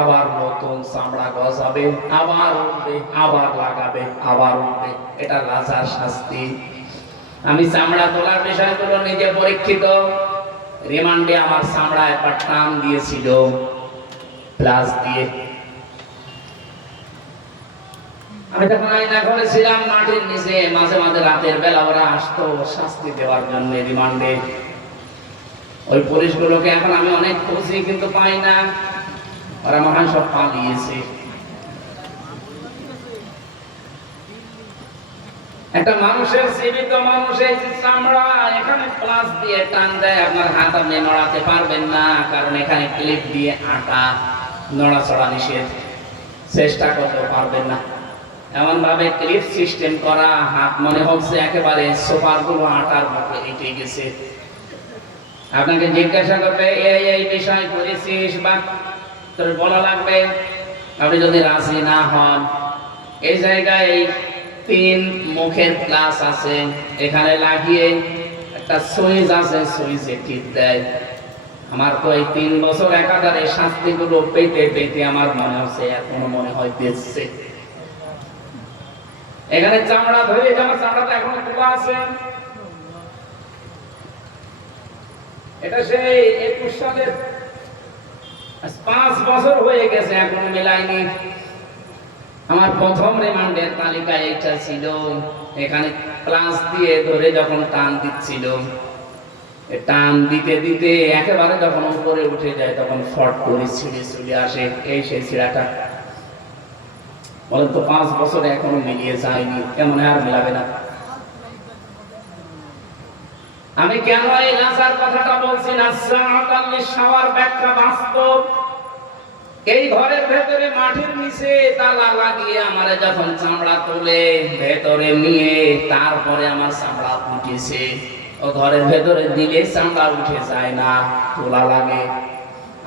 আবার নতুন চামড়া গজাবে, আবার উঠবে, আবার লাগাবে, আবার উঠবে। এটা লাজার শাস্তি। আমি চামড়া তোলার বিষয়গুলো নিজে পরীক্ষিত। রিমান্ডে আমার চামড়া একবার টান দিয়েছিল, প্লাস দিয়ে। আমি যখন আয়না করেছিলাম মাটির নিচে, মাঝে মাঝে রাতের বেলা ওরা আসতো শাস্তি দেওয়ার জন্য রিমান্ডে। ওই পুলিশগুলোকে এখন আমি অনেক খুঁজি কিন্তু পাই না, ওরা মহান সব পালিয়েছে। একটা মানুষের জীবিত মানুষের যে চামড়া এখানে প্লাস দিয়ে টান দেয়, আপনার হাত আপনি নড়াতে পারবেন না, কারণ এখানে ক্লিপ দিয়ে আটা নড়াচড়া নিষেধ, চেষ্টা করতে পারবেন না। এমন ভাবে ক্লিপ সিস্টেম করা, হাত মনে হচ্ছে একেবারে সোফার গুলো আটার মতো এঁটে গেছে। আপনাকে জিজ্ঞাসা করবে এই বিষয় করেছিস বা তোর বলা লাগবে। আপনি যদি রাজি না হন, এই জায়গায় এই 3 মুখের প্লাস আছে, এখানে লাগিয়ে একটা সুইচ আছে, সুইচে টিপ দেয়। আমার তো এই 3 বছর একাধারে শাস্তিগুলো পেতে পেতে আমার মনে হচ্ছে এখনো মনে হয় দিচ্ছে। এখানে চামড়া ধরে, আমার চামড়াটা এখনো খোলা আছে। এটা সেই 21 সালের 5 বছর হয়ে গেছে, এখনো মেলাইনি। আমার প্রথম রিমান্ডের তালিকায় এটা ছিল। এখানে প্লাস দিয়ে ধরে যখন টান দিচ্ছিল, টান দিতে দিতে একেবারে যখন উপরে উঠে যায় তখন ফট করে ছিঁড়ে চলে আসে। এই সেই ছিঁড়াটা বলেন তো 5 বছরে এখনো মিলিয়ে যায়নি, কেমন আর মেলাবে না। আমি কেন এই নাসার কথাটা বলছি না, সাওয়ার ব্যাখ্যা বাস্তব। এই ঘরের ভেতরে মাটির নিচে তালা লাগিয়ে আমারে যখন চামড়া তুলে ভেতরে নিয়ে তারপরে আমার চামড়া উঠেছে। ও ঘরের ভেতরে দিলে চামড়া উঠে যায় না, তোলা লাগে।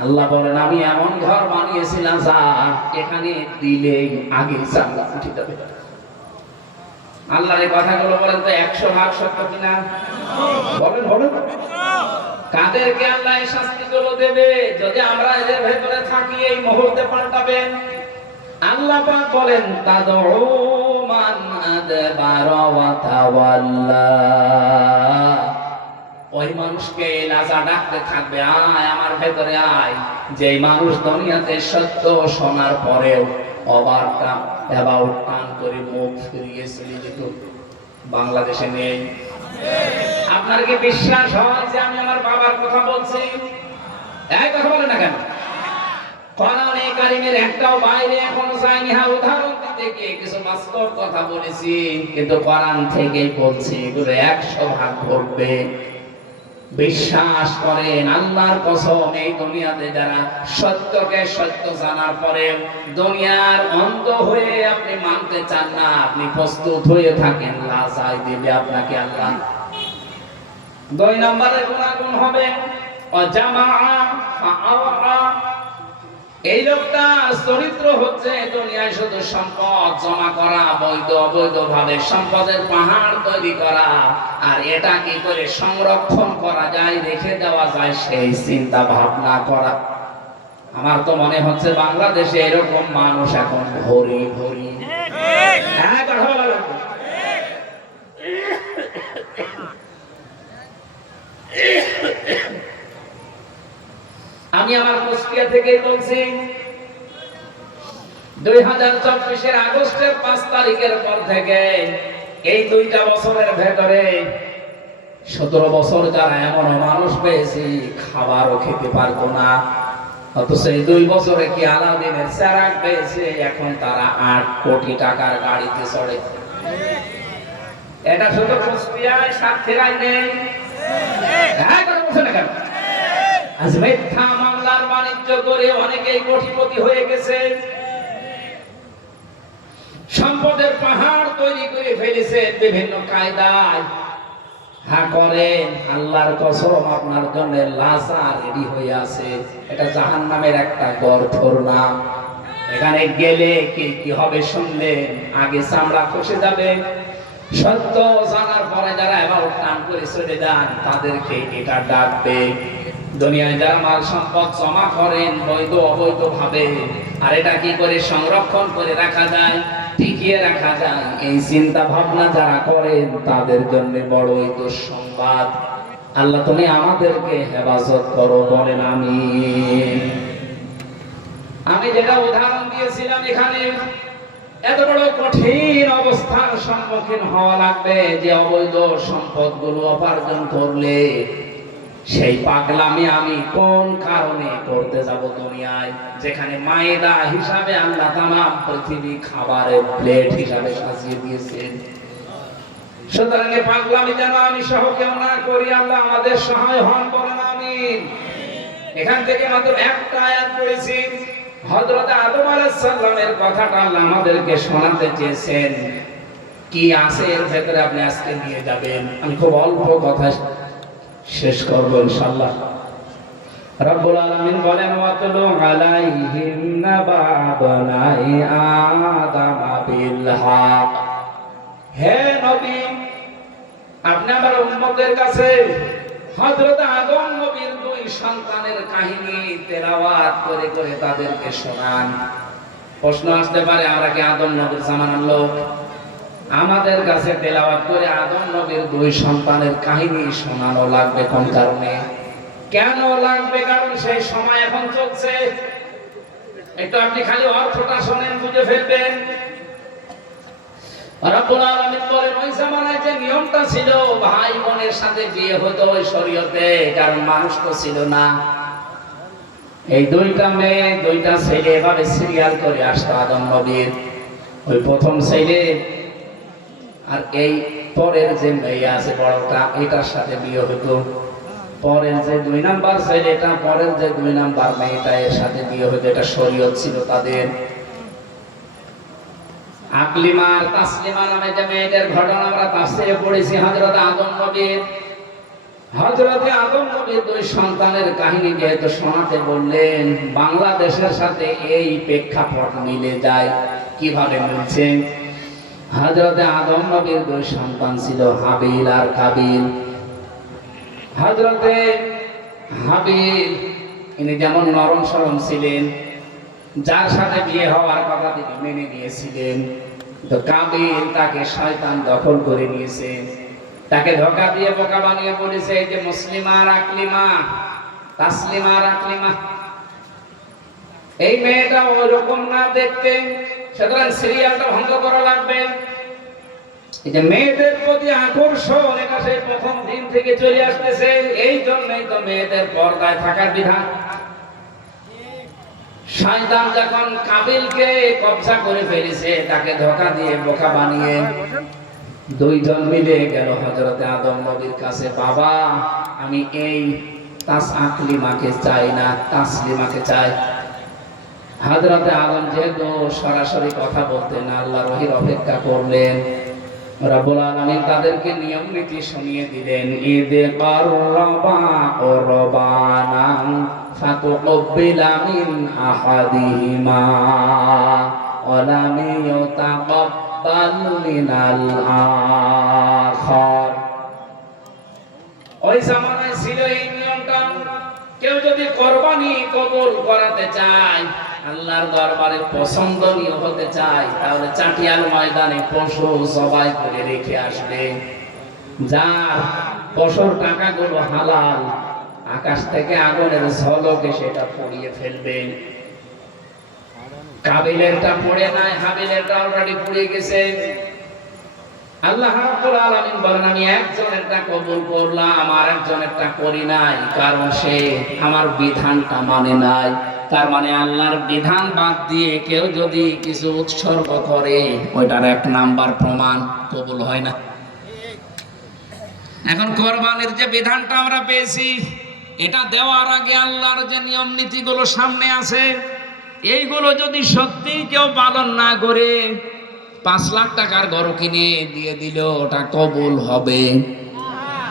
আল্লাহ বলেন আমি এমন ঘর বানিয়েছিলাম যা এখানে দিলে আগে চামড়া উঠে যাবে। আল্লাহর এই কথাগুলো বলেন তো 100% সত্য কিনা? বলেন বলেন। কাদেরকে আল্লাহ এই শাস্তিগুলো দেবে? যদি আমরা এদের ভেতরে থাকি এই মুহূর্তে পাল্টাবেন। আল্লাহ পাক বলেন তাদউ মান আদবারা ওয়া তাওয়াল্লা। ওই মানুষকে লাজা ডাকতে থাকবে, আয় আমার ভেতরে আয়, যে মানুষ দুনিয়াতে সত্য শোনার পরেও অবাকটা অ্যাবাউট টান করে মুখ ফিরিয়ে চলে যেত। বাংলাদেশে নেই। আপনার কি বিশ্বাস হয় যে আমি আমার বাবার কথা বলছি? এই কথা বলেন না কেন? কোরআনে কারীমের একটাও বাইরে এখনো যায়নি। হ্যাঁ, উদাহরণ দিতে গিয়ে কিছু বাস্তব কথা বলেছি, কিন্তু কোরআন থেকেই বলছি, এগুলো 100% ঘটবে। বিশ্বাস করেন, আল্লাহর কসম, এই দুনিয়াতে যারা সত্যকে সত্য জানার পরে দুনিয়ার অন্ধ হয়ে আপনি মানতে চান না, আপনি প্রস্তুত হয়ে থাকেন, লাজায় দিবে আপনাকে আল্লাহ। 2 নম্বরের গুণাগুণ হবে অজামাআ ফাআওয়া। এই লোকটা চরিত্র হচ্ছে দুনিয়ায় শুধু সম্পদ জমা করা, বৈধ অবৈধ ভাবে সম্পদের পাহাড় তৈরি করা, আর এটা কি করে সংরক্ষণ করা যায়, রেখে দেওয়া যায়, সেই চিন্তা ভাবনা করা। আমার তো মনে হচ্ছে বাংলাদেশে এরকম মানুষ এখন ভরি ভরি। হ্যাঁ, কথা বলা লাগবে। আমি আমার কুষ্টিয়া থেকে বলছি, 2024 আগস্টের 5 তারিখের পর থেকে এই 2টা বছরের ভেতরে 17 বছর যারা এমন মানুষ পেয়েছি খাবারও খেতে পারতো না, অথচ এই 2 বছরে কি আলাদিনের চেরাগ পেয়েছে, এখন তারা 8 কোটি টাকার গাড়িতে চড়ে। এটা শুধু কুষ্টিয়ায়, সাতক্ষীরায় নেই। হ্যাঁ, কথা বলছেন না কেন? আজ মিথ্যা মামলার বাণিজ্য করে অনেকেই কোটিপতি হয়ে গেছে, সম্পদের পাহাড় তৈরি করে ফেলেছে বিভিন্ন কায়দায়। হ্যাঁ করেন, আল্লাহর কসম আপনার জন্য লাশা রেডি হয়ে আছে। এটা জাহান্নামের একটা গর্থর নাম। এখানে গেলে কি হবে শুনলেন, আগে চামড়া খসে যাবে। সত্য জানার পরে যারা এবার টান করে চলে যান তাদেরকে এটা ডাকবে। দুনিয়ায় যারা মাল সম্পদ জমা করেন বৈধ অবৈধ ভাবে, আর এটা কি করে সংরক্ষণ করে রাখা যায়, টিকিয়ে রাখা যায়, এই চিন্তা ভাবনা যারা করেন তাদের জন্য বড়ই দুঃসংবাদ। আল্লাহ তুমি আমাদেরকে হেফাজত করো, বলেন আমিন। আমি যেটা উদাহরণ দিয়েছিলাম, এখানে এত বড় কঠিন অবস্থার সম্মুখীন হওয়া লাগবে যে অবৈধ সম্পদগুলো উপার্জন করলে সেই পাগলামি আমি কোন কারণে করতে যাব দুনিয়ায়, যেখানে মায়েদা হিসাবে আল্লাহ তামাম পৃথিবী খাবারের প্লেট হিসাবে সাজিয়ে দিয়েছেন। সুতরাং এই পাগলামি যেন আমি সহ কেউ না করি, আল্লাহ আমাদের সহায় হন, বলেন আমিন। এখান থেকে মাত্র একটা আয়াত পড়েছি, হযরত আদম আলাইহিস সালামের কথাটা আল্লাহ আমাদেরকে শোনাতে চেয়েছেন। কি আছে এর ভেতরে আপনি আজকে নিয়ে যাবেন। আমি খুব অল্প কথা শেষ করব ইনশাআল্লাহ। রব্বুল আলামিন বলেন, ওয়াতলু আলাইহিম নাবা বানাই আদম বিল হক। হে নবী, আপনি আমার উম্মতের কাছে হযরত আদম নবীর দুই সন্তানের কাহিনী তেলাওয়াত করে করে তাদেরকে শোনান। প্রশ্ন আসতে পারে, আমরা কি আদম নবীর জামানার লোক? আমাদের কাছে তেলাওয়াত করে আদম নবীর দুই সন্তানের কাহিনী শোনানো লাগবে কোন কারণে? কেন লাগবে? কারণ সেই সময় এখন চলছে। একটু আপনি খালি অর্থটা শোনেন, বুঝে ফেলবেন। রব্বুল আলামিন বলেন, ওই জামানায় যে নিয়মটা ছিল ভাই বোনের সাথে বিয়ে হতো ওই শরীয়তে, কারণ মানুষ তো ছিল না। এই দুইটা মেয়ে দুইটা ছেলে এভাবে সিরিয়াল করে আসতো আদম নবীর। ওই প্রথম ছেলে আর এই পরের যে মেয়ে আছে বড়টা, এটার সাথে বিয়ে হতো। পরের যে 2 নাম্বার ছেলেটা, পরের যে 2 নাম্বার মেয়েটা, এর সাথে বিয়ে হতো। এটা শরীয়ত ছিল তাদের। আকলিমা আর তাসলিমা নামে যে মেয়েদের ঘটনা আমরা তাফসীরে পড়েছি হযরত আদম নবীর। হযরত আদম নবীর দুই সন্তানের কাহিনী যেহেতু শোনাতে বললেন, বাংলাদেশের সাথে এই প্রেক্ষাপট মিলে যায়। কিভাবে মিলছে? হযরত আদম নবীর দুই সন্তান ছিল হাবিল আর কাবিল। হযরতে হাবিল ইনি যেমন নরম সরম ছিলেন, যার সাথে বিয়ে হওয়ার কথা তিনি মেনে নিয়েছিলেন, তো কাবিল তাকে শয়তান দখল করে নিয়েছে। তাকে ধোঁকা দিয়ে বোকা বানিয়ে বলেছে, এই যে মুসলিমা আর আকলিমা, তাসলিমা আর আকলিমা, এই মেয়েটা ওইরকম না দেখতে, সুতরাং সিরিয়ালটা ভঙ্গ করা লাগবে। এই যে মেয়েদের প্রতি আকর্ষণ, এটা সেই প্রথম দিন থেকে চলে আসতেছে। এই জন্যই তো মেয়েদের পর্দায় থাকার বিধান। শয়তান যখন কাবিলকে কবজা করে ফেলেছে, তাকে ধোঁকা দিয়ে বোকা বানিয়ে দুইজন মিলে গেল হযরতে আদম নবীর কাছে, বাবা আমি এই আকলিমাকে চাই না, তাসলিমাকে চাই। হযরতে আদম যেহেতু সরাসরি কথা বলতেন, আল্লাহর ওহীর অপেক্ষা করলেন। রব্বুল আলামিন তাদেরকে নিয়ম নীতি শুনিয়ে দিলেন, ইদে কাররাবা কুরবানা ফাতুকবিলা মিন আহাদিহিমা ওয়া লাম ইউতাকাব্বাল মিনাল আখার। ওই জামানায় ছিল এই নিয়মটা, কেউ যদি কুরবানি কবুল করাতে চায়, আল্লাহর দরবারে পছন্দনীয় হতে চায়, তাহলে চাটিয়াল ময়দানে পশু জবাই করে রেখে আসবে। যার পশুর টাকাগুলো হালাল, আকাশ থেকে আগুনের ঝলকে সেটা পুড়িয়ে ফেলবে। কাবিলেরটা পড়ে নাই, হাবিলেরটা অলরেডি পুড়ে গেছে। আল্লাহ রাব্বুল আলামিন বলেন, আমি একজনেরটা কবুল করলাম আর একজনেরটা করি নাই, কারণ সে আমার বিধানটা মানে নাই। তার মানে আল্লাহর বিধান বাদ দিয়ে কেউ যদি কিছু উৎসর্গ করে, ওইটার 1 নাম্বার প্রমাণ কবুল হয় না। এখন কোরবানির যে বিধানটা আমরা পেয়েছি, এটা দেওয়ার আগে আল্লাহর যে নিয়ম নীতিগুলো সামনে আছে, এইগুলো যদি সত্যি কেউ পালন না করে 5 লাখ টাকার গরু কিনে দিয়ে দিল, ওটা কবুল হবে?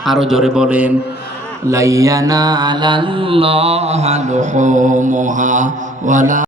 আরো জোরে বলেন, লাইয়ানালাল্লাহু লুহুমুহা ওয়ালা